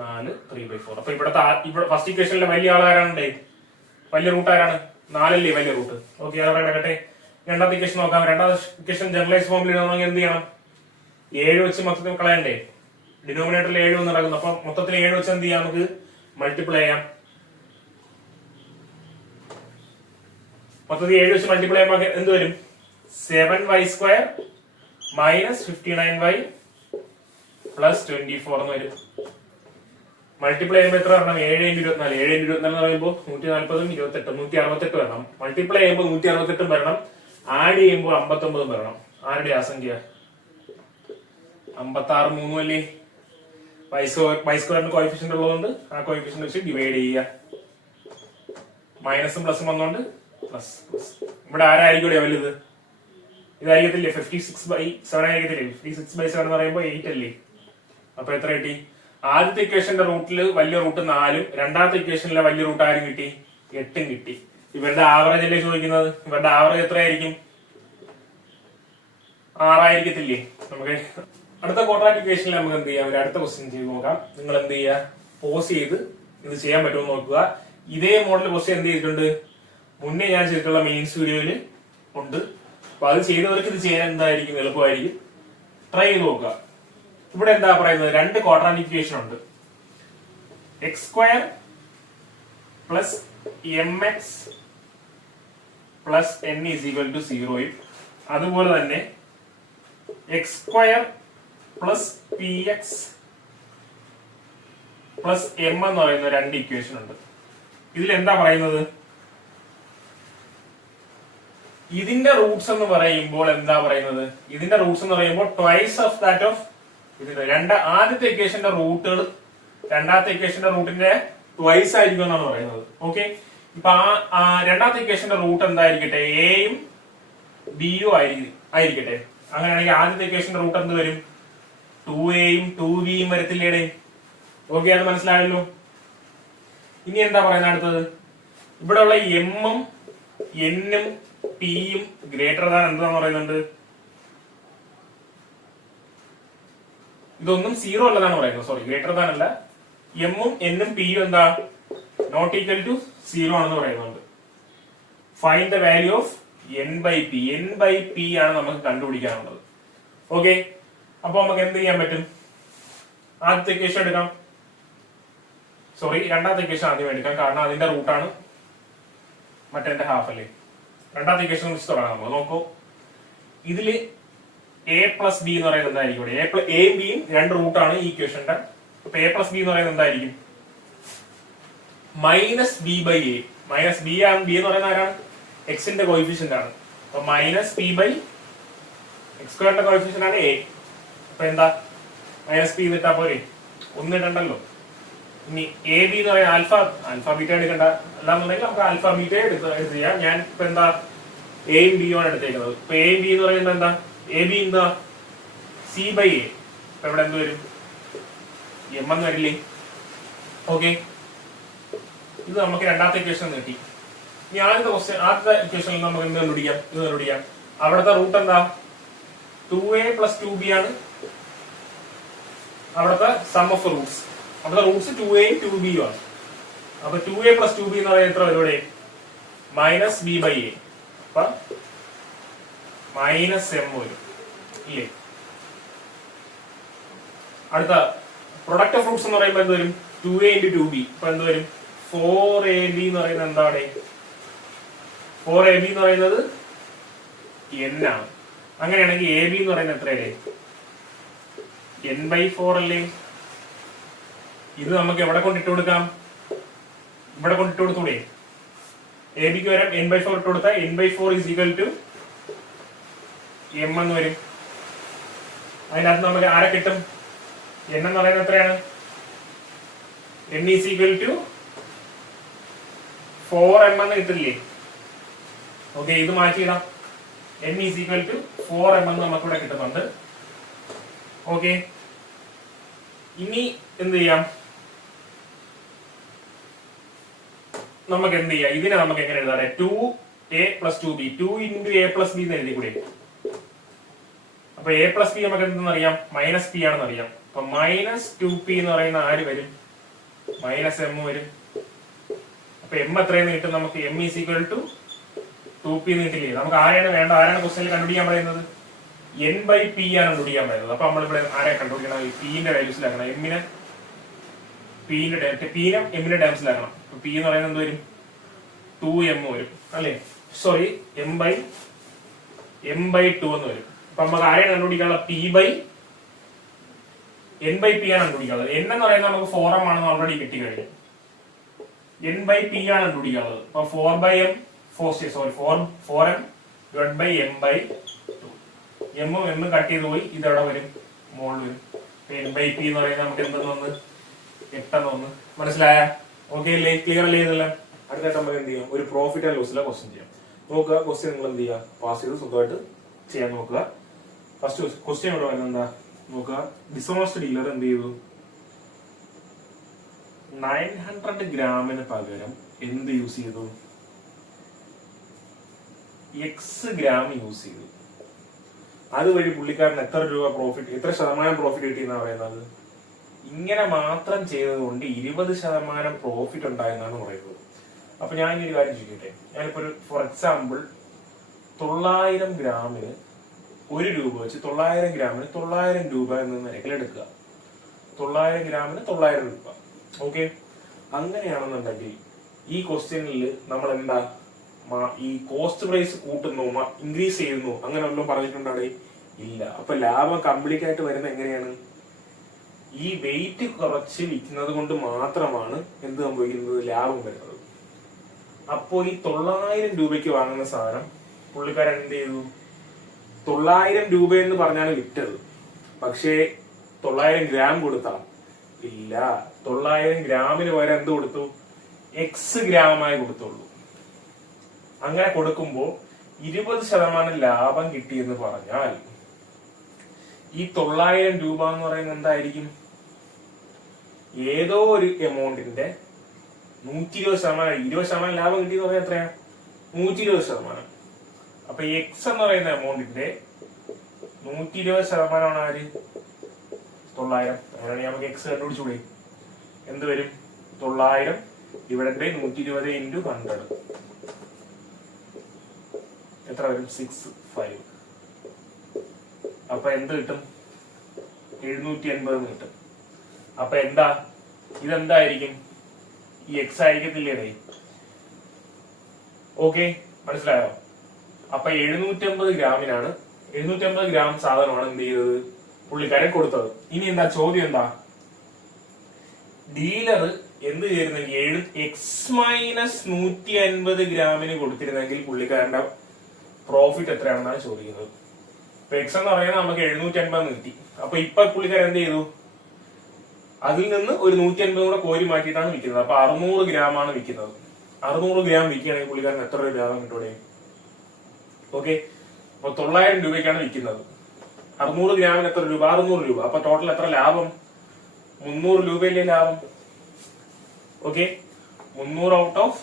4 3/4. അപ്പൊ ഇവിടെ ഫസ്റ്റ് ഇക്വേഷനിലെ വലിയ ആളാരാണ്? വലിയ റൂട്ട് ആരാണ്? 4 അല്ലേ വലിയ റൂട്ട്? ഓക്കെ, അതവിടെ കിടക്കട്ടെ. രണ്ടാമത്തെ ഇക്വേഷൻ നോക്കാം. രണ്ടാമത്തെ ഇക്വേഷൻ ജനറലൈസ് ഫോമിൽ ഇടണമെങ്കിൽ എന്ത് ചെയ്യണം? 7 വെച്ച് മൊത്തത്തിൽ കളയണ്ടേ? ഡിനോമിനേറ്ററിൽ 7 എന്ന് നടക്കുന്നു. അപ്പൊ മൊത്തത്തിൽ 7 വെച്ച് എന്ത് ചെയ്യാം? നമുക്ക് മൾട്ടിപ്ലൈ ചെയ്യാം. മൊത്തത്തിൽ 7 വെച്ച് മൾട്ടിപ്ലൈ ചെയ്യുമ്പോൾ എന്ത് വരും? 7y² - 59y + 24 എന്ന് വരും. മൾട്ടിപ്ലൈ ചെയ്യുമ്പോൾ എത്ര വരണം? 7 × 24. 7 × 24 എന്ന് പറയുമ്പോൾ 140 - 28 168 വരണം. മൾട്ടിപ്ലൈ ചെയ്യുമ്പോൾ 168 വരണം. ആഡ് ചെയ്യുമ്പോൾ 59 വരണം. ആരുടെ ആ സംഖ്യ? 56 3 അല്ലേ? y² കോയിഫിഷ്യന്റ് ഉള്ളതുകൊണ്ട് ആ കോയിഫിഷ്യന്റ് വെച്ച് ഡിവൈഡ് ചെയ്യുക. മൈനസും പ്ലസും വന്നോണ്ട് പ്ലസ്. ഇവിടെ ആരായിരിക്കും വലുത്? ഇതായിരിക്കത്തില്ലേ? 56/7 ആയിരിക്കത്തില്ലേ? 56/7 എന്ന് പറയുമ്പോൾ 8 അല്ലേ? അപ്പൊ എത്ര കിട്ടി? ആദ്യത്തെ ഇക്വേഷന്റെ റൂട്ടിൽ വലിയ റൂട്ട് 4, രണ്ടാമത്തെ ഇക്വേഷനിലെ വലിയ റൂട്ട് ആരും കിട്ടി? 8 കിട്ടി. ഇവരുടെ ആവറേജ് അല്ലേ ചോദിക്കുന്നത്? ഇവരുടെ ആവറേജ് എത്രയായിരിക്കും? 6 ആയിരിക്കത്തില്ലേ? നമുക്ക് അടുത്ത ക്വാഡ്രാറ്റിക് ഇക്വേഷനിൽ നമുക്ക് എന്ത് ചെയ്യാം? ഒരു അടുത്ത ക്വസ്റ്റ്യൻ ചെയ്ത് നോക്കാം. നിങ്ങൾ എന്ത് ചെയ്യുക? പോസ് ചെയ്ത് ഇത് ചെയ്യാൻ പറ്റുമോ നോക്കുക. ഇതേ മോഡൽ ക്വസ്റ്റ്യൻ എന്ത് ചെയ്തിട്ടുണ്ട്? മുന്നേ ഞാൻ ചെയ്തിട്ടുള്ള മെയിൻസ് വീഡിയോയില് ഉണ്ട്. അപ്പൊ അത് ചെയ്തവർക്ക് ഇത് ചെയ്യാൻ എന്തായിരിക്കും? എളുപ്പമായിരിക്കും. ട്രൈ ചെയ്ത് നോക്കുക. ഇവിടെ എന്താ പറയുന്നത്? രണ്ട് ക്വാഡ്രാറ്റിക് ഇക്വേഷൻ ഉണ്ട്. x² + mx + n = 0. അതുപോലെ തന്നെ x² + px + m എന്ന് പറയുന്ന രണ്ട് ഇക്വേഷൻ ഉണ്ട്. ഇതിൽ എന്താ പറയുന്നത്? ഇതിന്റെ റൂട്ട്സ് എന്ന് പറയുമ്പോൾ എന്താ പറയുന്നത്? ഇതിന്റെ റൂട്ട്സ് എന്ന് പറയുമ്പോൾ ട്വൈസ് ഓഫ് ദാറ്റ് ഓഫ് ഇതിന്റെ ആദ്യത്തെ ഇക്വേഷന്റെ റൂട്ടുകൾ രണ്ടാമത്തെ ഇക്വേഷന്റെ റൂട്ടിന്റെ ട്വൈസ് ആയിരിക്കും എന്നാണ് പറയുന്നത്. ഓക്കെ, ഇപ്പൊ ആ രണ്ടാമത്തെ ഇക്വേഷന്റെ റൂട്ട് എന്തായിരിക്കട്ടെ? എയും ബിയും ആയിരിക്കട്ടെ. അങ്ങനെയാണെങ്കിൽ ആദ്യത്തെ ഇക്വേഷന്റെ റൂട്ട് എന്ത് വരും? 2aയും 2bയും വരത്തില്ലേടെ? ഓക്കെ, അത് മനസ്സിലായല്ലോ. ഇനി എന്താ പറയുന്നത്? അടുത്തത് ഇവിടെ ഉള്ള എമ്മും എന്നും പിയും ഗ്രേറ്റർ ദാൻ എന്താന്ന് പറയുന്നുണ്ട്? ഇതൊന്നും സീറോ അല്ലെന്നാണ് പറയുന്നത്. സോറി, ഗ്രേറ്റർ ദാൻ അല്ല. എമ്മും എന്നും പിയും എന്താ? നോട്ട് ഈക്വൽ ടു സീറോ ആണെന്ന് പറയുന്നുണ്ട്. Find the value of N by P. N by P ആണ് നമുക്ക് കണ്ടുപിടിക്കാനുള്ളത്. ഓക്കെ, അപ്പൊ നമുക്ക് എന്ത് ചെയ്യാൻ പറ്റും? ആദ്യത്തെ ഇക്വേഷൻ എടുക്കാം. സോറി, രണ്ടാമത്തെ ഇക്വേഷൻ ആദ്യം എടുക്കാം, കാരണം അതിന്റെ റൂട്ടാണ് മറ്റേ ഹാഫ് അല്ലേ. രണ്ടാമത്തെ ഇക്വേഷൻ വെച്ച് തുടങ്ങാം. നമുക്ക് നോക്കൂ, ഇതില് എ പ്ലസ് ബി എന്ന് പറയുന്നത് എന്തായിരിക്കും? ഇവിടെ എയും ബിയും രണ്ട് റൂട്ടാണ് ഈ ഇക്വേഷന്റെ. അപ്പൊ എ പ്ലസ് ബി എന്ന് പറയുന്നത് എന്തായിരിക്കും? Minus B by A. Minus B ആണ്. ബി എന്ന് പറയുന്നത് ആരാണ്? എക്സിന്റെ കോയിഫിഷ്യന്റ് ആണ്. അപ്പൊ മൈനസ് പി ബൈ എക്സ് സ്ക്വയറിന്റെ കോയിഫിഷ്യന്റ് ആണ് എ. അപ്പൊ എന്താ? മൈനസ് പി ഇട്ടാ പോരെ, ഒന്നിട്ടുണ്ടല്ലോ. ഇനി എ ബി എന്ന് പറയാൻ ആൽഫ ബീറ്റ എടുക്കണ്ട. അല്ലാന്നുണ്ടെങ്കിൽ നമുക്ക് ആൽഫ ബീറ്റ എടുത്ത് ചെയ്യാം. ഞാൻ ഇപ്പൊ എന്താ എയും ബിയും ആണ് എടുത്തേക്കുന്നത്. ഇപ്പൊ എയും ബി എന്ന് പറയുന്നത് എന്താ? എ ബി എന്താ? C by A. ഇപ്പൊ ഇവിടെ എന്ത് വരും? എം എന്ന് വരില്ലേ? ഓക്കെ, ഇത് നമുക്ക് രണ്ടാമത്തെ ഇക്വേഷൻ കിട്ടി. ഇനി ആദ്യത്തെ ഇക്വേഷനിൽ നമുക്ക് എന്ത് കണ്ടുപിടിക്കാം? ഇത് കണ്ടുപിടിക്കാം. അവിടുത്തെ റൂട്ട് എന്താ? 2a plus 2b ആണ് അവിടുത്തെ സം ഓഫ് റൂട്ട്സ്. അവിടുത്തെ റൂട്ട്സ് 2a യും 2b യും ആണ്. അപ്പൊ 2a plus 2b എന്ന് പറയുന്നത് എത്ര വരും ഇവിടെ? Minus B by A. അപ്പൊ മൈനസ് എം വരും ഇല്ലേ? അടുത്ത പ്രൊഡക്റ്റ് ഓഫ് റൂട്ട്സ് എന്ന് പറയുമ്പോൾ എന്ത് വരും? 2a into 2b. അപ്പൊ എന്ത് വരും? 4ab എന്ന് പറയുന്നത് എന്താണ്? 4ab എന്ന് പറയുന്നത് n ആണ്. അങ്ങനെയാണെങ്കിൽ എ ബി എന്ന് പറയുന്നത് എത്രയല്ലേ? n/4 അല്ലേ? ഇത് നമുക്ക് എവിടെ കൊണ്ടിട്ട് കൊടുക്കാം? ഇവിടെ കൊണ്ടിട്ട് കൊടുത്തൂടെ? എ ബിക്ക് വരാം n/4 ഇട്ട് കൊടുത്താൽ n/4 is equal to m എന്ന് വരും. അതിനകത്ത് നമുക്ക് ആരെ കിട്ടും? n എന്ന് പറയുന്നത് എത്രയാണ്? n is equal to 4m എന്ന് കിട്ടില്ലേ? ഓക്കെ, ഇത് മാറ്റിയിടാം. n is equal to 4m എന്ന് നമുക്ക് ഇവിടെ കിട്ടുന്നുണ്ട്. ഓക്കെ, ഇനി എന്ത് ചെയ്യാം? നമുക്ക് എന്ത് ചെയ്യാം? ഇതിനെ നമുക്ക് എങ്ങനെ എഴുതാം? 2a plus 2b. 2 into a plus b എന്ന് എഴുതി കൂടെ? അപ്പൊ a plus b നമുക്ക് എന്തെന്ന് അറിയാം? മൈനസ് പി ആണെന്ന് അറിയാം. അപ്പൊ മൈനസ് 2p എന്ന് പറയുന്ന ആര് വരും? മൈനസ് എം വരും. അപ്പൊ എം എത്രയെന്ന് കിട്ടും നമുക്ക്? M is equal to 2p എന്ന് കിട്ടില്ലേ? നമുക്ക് ആരെയാണ് വേണ്ട? ആരാണ് ക്വസ്റ്റ്യനിൽ കണ്ടുപിടിക്കാൻ പറയുന്നത്? n ബൈ പി ആണ് കണ്ടുപിടിക്കാൻ പറയുന്നത്. അപ്പൊ നമ്മളിവിടെ ആരെ കണ്ടുപിടിക്കണം? പിന്റെ വാല്യൂസിലാക്കണം. എമ്മിനെ എമ്മിന്റെ ടേംസിലാക്കണം. പി എന്ന് പറയുന്നത് എന്ത് വരും? 2m വരും അല്ലേ? സോറി, m ബൈ 2 എന്ന് വരും. അപ്പൊ നമുക്ക് ആരെയാണ് കണ്ടുപിടിക്കാനുള്ളത്? p by n by P ആണ് കണ്ടുപിടിക്കാനുള്ളത്. n എന്ന് പറയുന്നത് നമുക്ക് 4m ആണെന്ന് ഓൾറെഡി കിട്ടി കഴിഞ്ഞു. n ബൈ പി ആണ് കണ്ടുപിടിക്കാനുള്ളത്. അപ്പൊ 4m divide by m by 2. m cut ചെയ്ത് പോയി, ഇതെവിടെ വരും? മോളിൽ വരും. n ബൈ പി എന്ന് പറയുന്നത് നമുക്ക് എന്തെന്ന് വന്ന് 8 വന്ന്. മനസ്സിലായ? ഓക്കെ അല്ലേ? ക്ലിയർ അല്ലേ? ഇതെല്ലാം അടുത്തായിട്ട് നമുക്ക് എന്ത് ചെയ്യാം? ഒരു പ്രോഫിറ്റ് ആൻഡ് ലോസിലെ ക്വസ്റ്റ്യൻ ചെയ്യാം. നോക്കുക, ക്വസ്റ്റ്യൻ നിങ്ങൾ എന്ത് ചെയ്യുക? പാസ് ചെയ്ത് സുഖമായിട്ട് ചെയ്യാൻ നോക്കുക. ഫസ്റ്റ് ക്വസ്റ്റ്യൻ ഇവിടെ വരുന്നത് എന്താ നോക്കുക. ഡിസോണസ്റ്റ് ഡീലർ എന്ത് ചെയ്തു? 900 ഗ്രാമിന് പകരം എന്ത് യൂസ് ചെയ്തു? എക്സ് ഗ്രാം യൂസ് ചെയ്തു. അതുവഴി പുള്ളിക്കാരൻ എത്ര രൂപ പ്രോഫിറ്റ്, എത്ര ശതമാനം പ്രോഫിറ്റ് കിട്ടിയെന്നാ പറയുന്നത്? ഇങ്ങനെ മാത്രം ചെയ്തതുകൊണ്ട് 20% പ്രോഫിറ്റ് ഉണ്ടായെന്നാണ് പറയുന്നത്. അപ്പൊ ഞാൻ ഇനി ഒരു കാര്യം ചോദിക്കട്ടെ. ഞാനിപ്പോ ഒരു ഫോർ എക്സാമ്പിൾ 900 ഗ്രാമിന് 1 രൂപ വെച്ച് 900 ഗ്രാമിന് 900 രൂപ എന്ന നിരക്കിൽ എടുക്കുക. 900 ഗ്രാമിന് 900 രൂപ. ഓക്കെ, അങ്ങനെയാണെന്നുണ്ടെങ്കിൽ ഈ ക്വസ്റ്റ്യനിൽ നമ്മൾ എന്താ ഈ കോസ്റ്റ് പ്രൈസ് കൂട്ടുന്നു, ഇൻക്രീസ് ചെയ്യുന്നു, അങ്ങനെ വല്ലതും പറഞ്ഞിട്ടുണ്ടാടെ? ഇല്ല. അപ്പൊ ലാഭം കംപ്ലീറ്റ് ആയിട്ട് വരുന്ന എങ്ങനെയാണ്? ഈ വെയിറ്റ് കുറച്ച് വിൽക്കുന്നത് കൊണ്ട് മാത്രമാണ് എന്ത് സംഭവിക്കുന്നത്? ലാഭം വരുന്നത്. അപ്പോ ഈ 900 രൂപയ്ക്ക് വാങ്ങുന്ന സാധനം പുള്ളിക്കാരൻ എന്ത് ചെയ്തു? 900 രൂപ എന്ന് പറഞ്ഞാണ് വിറ്റത്. പക്ഷേ 900 ഗ്രാം കൊടുത്താ? ഇല്ല. 900 ഗ്രാമിന് പകരം എന്ത് കൊടുത്തു? എക്സ് ഗ്രാമായി കൊടുത്തുള്ളൂ. അങ്ങനെ കൊടുക്കുമ്പോ 20% ലാഭം കിട്ടിയെന്ന് പറഞ്ഞാൽ ഈ 900 രൂപ എന്ന് പറയുന്നത് എന്തായിരിക്കും? ഏതോ ഒരു എമൗണ്ടിന്റെ 120%. 20% ലാഭം കിട്ടിയെന്ന് പറഞ്ഞാൽ എത്രയാ? 120%. അപ്പൊ എക്സ് എന്ന് പറയുന്ന എമൗണ്ടിന്റെ 120% ആര്? 900. അങ്ങനെയാണെങ്കിൽ നമുക്ക് എക്സ് കണ്ടുപിടിച്ചുകൂടെ? എന്ത് വരും? 900 ഡിവൈഡഡ് ബൈ 120 ഇൻറ്റു 100 എത്ര വരും? 65. അപ്പൊ എന്ത് കിട്ടും? 780 കിട്ടും. അപ്പൊ എന്താ ഇതെന്തായിരിക്കും? ഈ എക്സ് ആയിരിക്കത്തില്ലേ? ഓക്കെ, മനസ്സിലായോ? അപ്പൊ 750 ഗ്രാമിനാണ്, 750 ഗ്രാം സാധനമാണ് എന്ത് ചെയ്തത്? പുള്ളിക്കാരൻ കൊടുത്തത്. ഇനി എന്താ ചോദ്യം? എന്താ ഡീലർ എന്ത് ചെയ്തിരുന്നെങ്കിൽ എക്സ് മൈനസ് 150 ഗ്രാമിന് കൊടുത്തിരുന്നെങ്കിൽ പുള്ളിക്കാരന്റെ പ്രോഫിറ്റ് എത്രയാണെന്നാണ് ചോദിക്കുന്നത്. ഇപ്പൊ എക്സ് എന്ന് പറയുന്നത് നമുക്ക് 750 കിട്ടി. അപ്പൊ ഇപ്പൊ പുള്ളിക്കാരൻ എന്ത് ചെയ്തു? അതിൽ നിന്ന് ഒരു 150 കൂടെ കോരി മാറ്റിയിട്ടാണ് വിൽക്കുന്നത്. അപ്പൊ 600 ഗ്രാമാണ് വിൽക്കുന്നത്. 600 ഗ്രാം വിൽക്കുകയാണെങ്കിൽ പുള്ളിക്കാരൻ എത്ര രൂപ ലാഭം കിട്ടൂടെ? ഓക്കെ, അപ്പൊ 900 രൂപയ്ക്കാണ് വിൽക്കുന്നത്. 600 ഗ്രാമിന് എത്ര രൂപ? 600 രൂപ. അപ്പൊ ടോട്ടൽ എത്ര ലാഭം? 300 രൂപയിലെ ലാഭം. ഓക്കെ, 300 ഔട്ട് ഓഫ്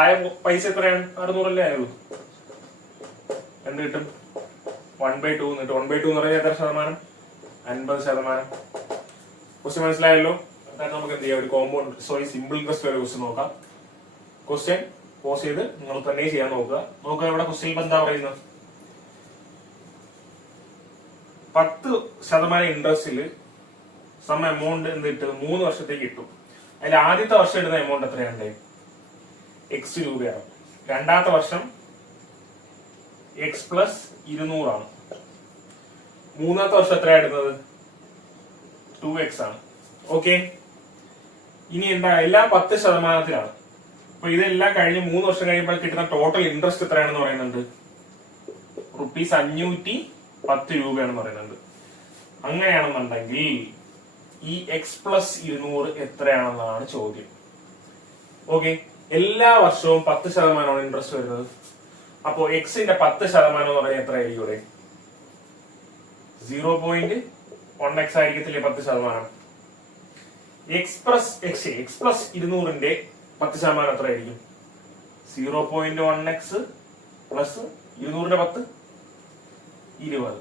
ആയ പൈസ എത്രയാണ്? 600 അല്ലേ ആയുള്ളൂ. എന്ത് കിട്ടും? 1/2 കിട്ടും. 1/2 എന്ന് പറയുന്നത് എത്ര ശതമാനം? 50%. ക്വസ്റ്റ്യൻ മനസ്സിലായല്ലോ? അതായത് നമുക്ക് എന്ത് ചെയ്യാം? ഒരു കോമ്പൗണ്ട് സിമ്പിൾ ഇൻട്രസ്റ്റ് വരെ ക്വസ്റ്റ്യൻ നോക്കാം. ക്വസ്റ്റ്യൻ പോസ് ചെയ്ത് നിങ്ങൾ തന്നെ ചെയ്യാൻ നോക്കുക. ഇവിടെ ക്വസ്റ്റ്യൻ എന്താ പറയുന്നത്? 10% ഇൻട്രസ്റ്റിൽ സം എമൗണ്ട് എന്ത് കിട്ടും? 3 വർഷത്തേക്ക് കിട്ടും. അതിൽ ആദ്യത്തെ വർഷം ഇടുന്ന എമൗണ്ട് എത്രയാണ്? എക്സ് രൂപയാണ്. രണ്ടാമത്തെ വർഷം എക്സ് പ്ലസ് 200 ആണ്. മൂന്നാമത്തെ വർഷം എത്രയാണ് ഇടുന്നത്? 2x ആണ്. ഓക്കെ, ഇനി എന്താ? എല്ലാം 10%. അപ്പൊ ഇതെല്ലാം കഴിഞ്ഞ് 3 വർഷം കഴിയുമ്പോൾ കിട്ടുന്ന ടോട്ടൽ ഇൻട്രസ്റ്റ് എത്രയാണെന്ന് പറയുന്നുണ്ട്? ₹510 രൂപയാണെന്ന് പറയുന്നുണ്ട്. അങ്ങനെയാണെന്നുണ്ടെങ്കിൽ ഈ എക്സ് പ്ലസ് 200 എത്രയാണെന്നാണ് ചോദ്യം. ഓക്കെ, എല്ലാ വർഷവും 10% ഇൻട്രസ്റ്റ് വരുന്നത്. അപ്പോ എക്സിന്റെ 10% എന്ന് പറഞ്ഞാൽ എത്ര ആയിരിക്കും ഇവിടെ? 0.1x ആയിരിക്കത്തില്ലേ 10%? എക്സ് പ്ലസ് 200ന്റെ 10% എത്ര ആയിരിക്കും? 0.1x plus 200ന്റെ 10 20.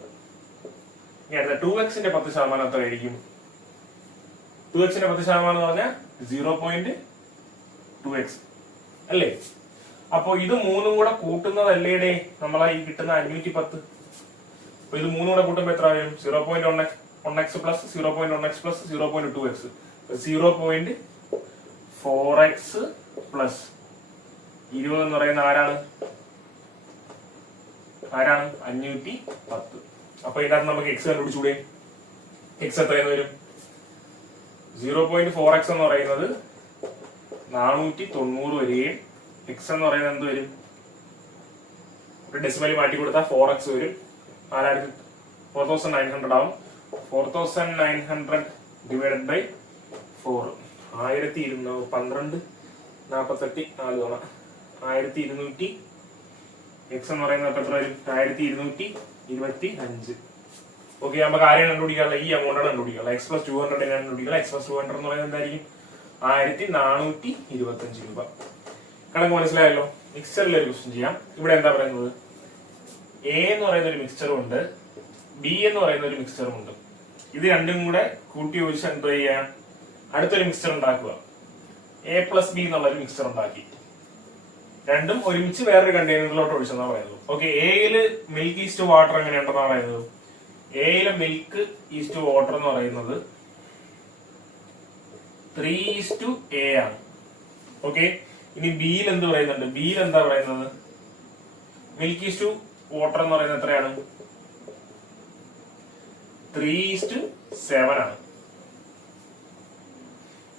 ഇനി അടുത്ത 2xന്റെ 10% എത്ര ആയിരിക്കും? 2xന്റെ 10% എന്ന് പറഞ്ഞാൽ 0.2x അല്ലേ? അപ്പൊ ഇത് മൂന്നും കൂടെ കൂട്ടുന്നതല്ലേടെ നമ്മളെ ഈ കിട്ടുന്ന 510. അപ്പൊ ഇത് മൂന്നും കൂടെ കൂട്ടുമ്പോ എത്ര വരും? 0.1x plus 0.1x plus 0.2x 0.4x plus 20 എന്ന് പറയുന്ന ആരാണ്? 510. അപ്പൊ ഇതിനകത്ത് നമുക്ക് എക്സ് കണ്ടുപിടിച്ചൂടെ? എക്സ് എത്രയെന്ന് വരും? 0.4x എന്ന് പറയുന്നത് 490 വരികയും എക്സ് എന്ന് പറയുന്നത് എന്ത് വരും? ഒരു ഡെസിമൽ മാറ്റി കൊടുത്താൽ 4x വരും. 4900 ആവും. 4900 ഡിവൈഡഡ് ബൈ 4 1200 12 48 4 തവണ 1200. എക്സ് എന്ന് പറയുന്നത് എത്ര വരും? 1225. ഓക്കെ, നമുക്ക് ആരെയാണ് കണ്ടുപിടിക്കാനുള്ള? ഈ എമൗണ്ടാണ് കണ്ടുപിടിക്കുക. എക്സ് പ്ലസ് 200 കണ്ടുപിടിക്കുക. എക്സ് പ്ലസ് 200 എന്ന് പറയുന്നത് എന്തായിരിക്കും? 1425 രൂപ. കണക്ക് മനസ്സിലായല്ലോ? മിക്സ്ചറിൽ ഒരു ക്വസ്റ്റ്യൻ ചെയ്യാം. ഇവിടെ എന്താ പറയുന്നത്? എ എന്ന് പറയുന്ന ഒരു മിക്സ്ചറും ഉണ്ട്, ബി എന്ന് പറയുന്ന ഒരു മിക്സ്ചറും ഉണ്ട്. ഇത് രണ്ടും കൂടെ കൂട്ടി യോജിച്ച് എന്താ ചെയ്യാം? അടുത്തൊരു മിക്സ്ചർ ഉണ്ടാക്കുക. എ പ്ലസ് ബി എന്നുള്ള ഒരു മിക്സ്ചർ ഉണ്ടാക്കി രണ്ടും ഒരുമിച്ച് വേറൊരു കണ്ടെയ്നറിലോട്ട് ഒഴിച്ചെന്നാ പറയുന്നത്. ഓക്കെ, എയില് മിൽക്ക് ഈസ്റ്റ് വാട്ടർ എങ്ങനെയുണ്ടെന്നാണ് പറയുന്നത്? എയിലെ മിൽക്ക് ഈസ്റ്റ് വാട്ടർ എന്ന് പറയുന്നത് 3:A ആണ്. ഓക്കെ, ഇനി ബിയിൽ എന്ത് പറയുന്നുണ്ട്? ബിയിൽ എന്താ പറയുന്നത്? മിൽക്ക് ഈസ്റ്റ് വാട്ടർ എന്ന് പറയുന്നത് എത്രയാണ്? 3:7 ആണ്.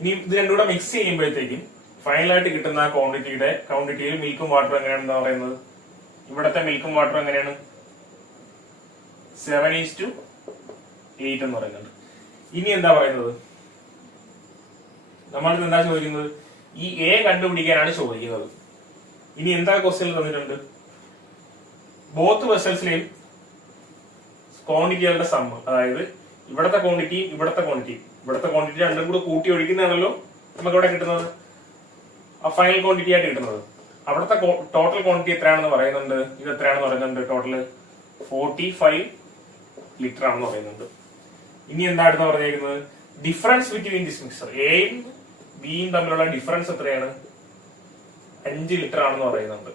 ഇനി ഇത് രണ്ടും കൂടെ മിക്സ് ചെയ്യുമ്പോഴത്തേക്കും ഫൈനലായിട്ട് കിട്ടുന്ന ആ ക്വാണ്ടിറ്റിയിൽ മിൽക്കും വാട്ടറും എങ്ങനെയാണെന്ന് പറയുന്നത്? ഇവിടത്തെ മിൽക്കും വാട്ടറും എങ്ങനെയാണ്? 7:8 എന്ന് പറയുന്നുണ്ട്. ഇനി എന്താ പറയുന്നത്? നമ്മളിത് എന്താ ചോദിക്കുന്നത്? ഈ എ കണ്ടുപിടിക്കാനാണ് ചോദിക്കുന്നത്. ഇനി എന്താ ക്വസ്റ്റ്യൻ തന്നിട്ടുണ്ട്? ബോത്ത് വെസൽസിലെയും ക്വാണ്ടിറ്റികളുടെ സം, അതായത് ഇവിടത്തെ ക്വാണ്ടിറ്റിയും ഇവിടത്തെ ക്വാണ്ടിറ്റി രണ്ടും കൂടെ കൂട്ടി ഒഴിക്കുന്നതാണല്ലോ നമുക്ക് ഇവിടെ കിട്ടുന്നത്. ആ ഫൈനൽ ക്വാണ്ടിറ്റി ആയിട്ട് കിട്ടുന്നത്. അവിടുത്തെ ടോട്ടൽ ക്വാണ്ടിറ്റി എത്രയാണെന്ന് പറയുന്നുണ്ട്, ഇത് എത്രയാണെന്ന് പറയുന്നുണ്ട്, ടോട്ടല് 45 ലിറ്റർ ആണെന്ന് പറയുന്നുണ്ട്. ഇനി എന്താണെന്ന് പറഞ്ഞിരിക്കുന്നത്, ഡിഫറൻസ് ബിറ്റ്വീൻ ദിസ് മിക്സർ, എയും ബിയും തമ്മിലുള്ള ഡിഫറൻസ് എത്രയാണ്, 5 ലിറ്റർ ആണെന്ന് പറയുന്നുണ്ട്.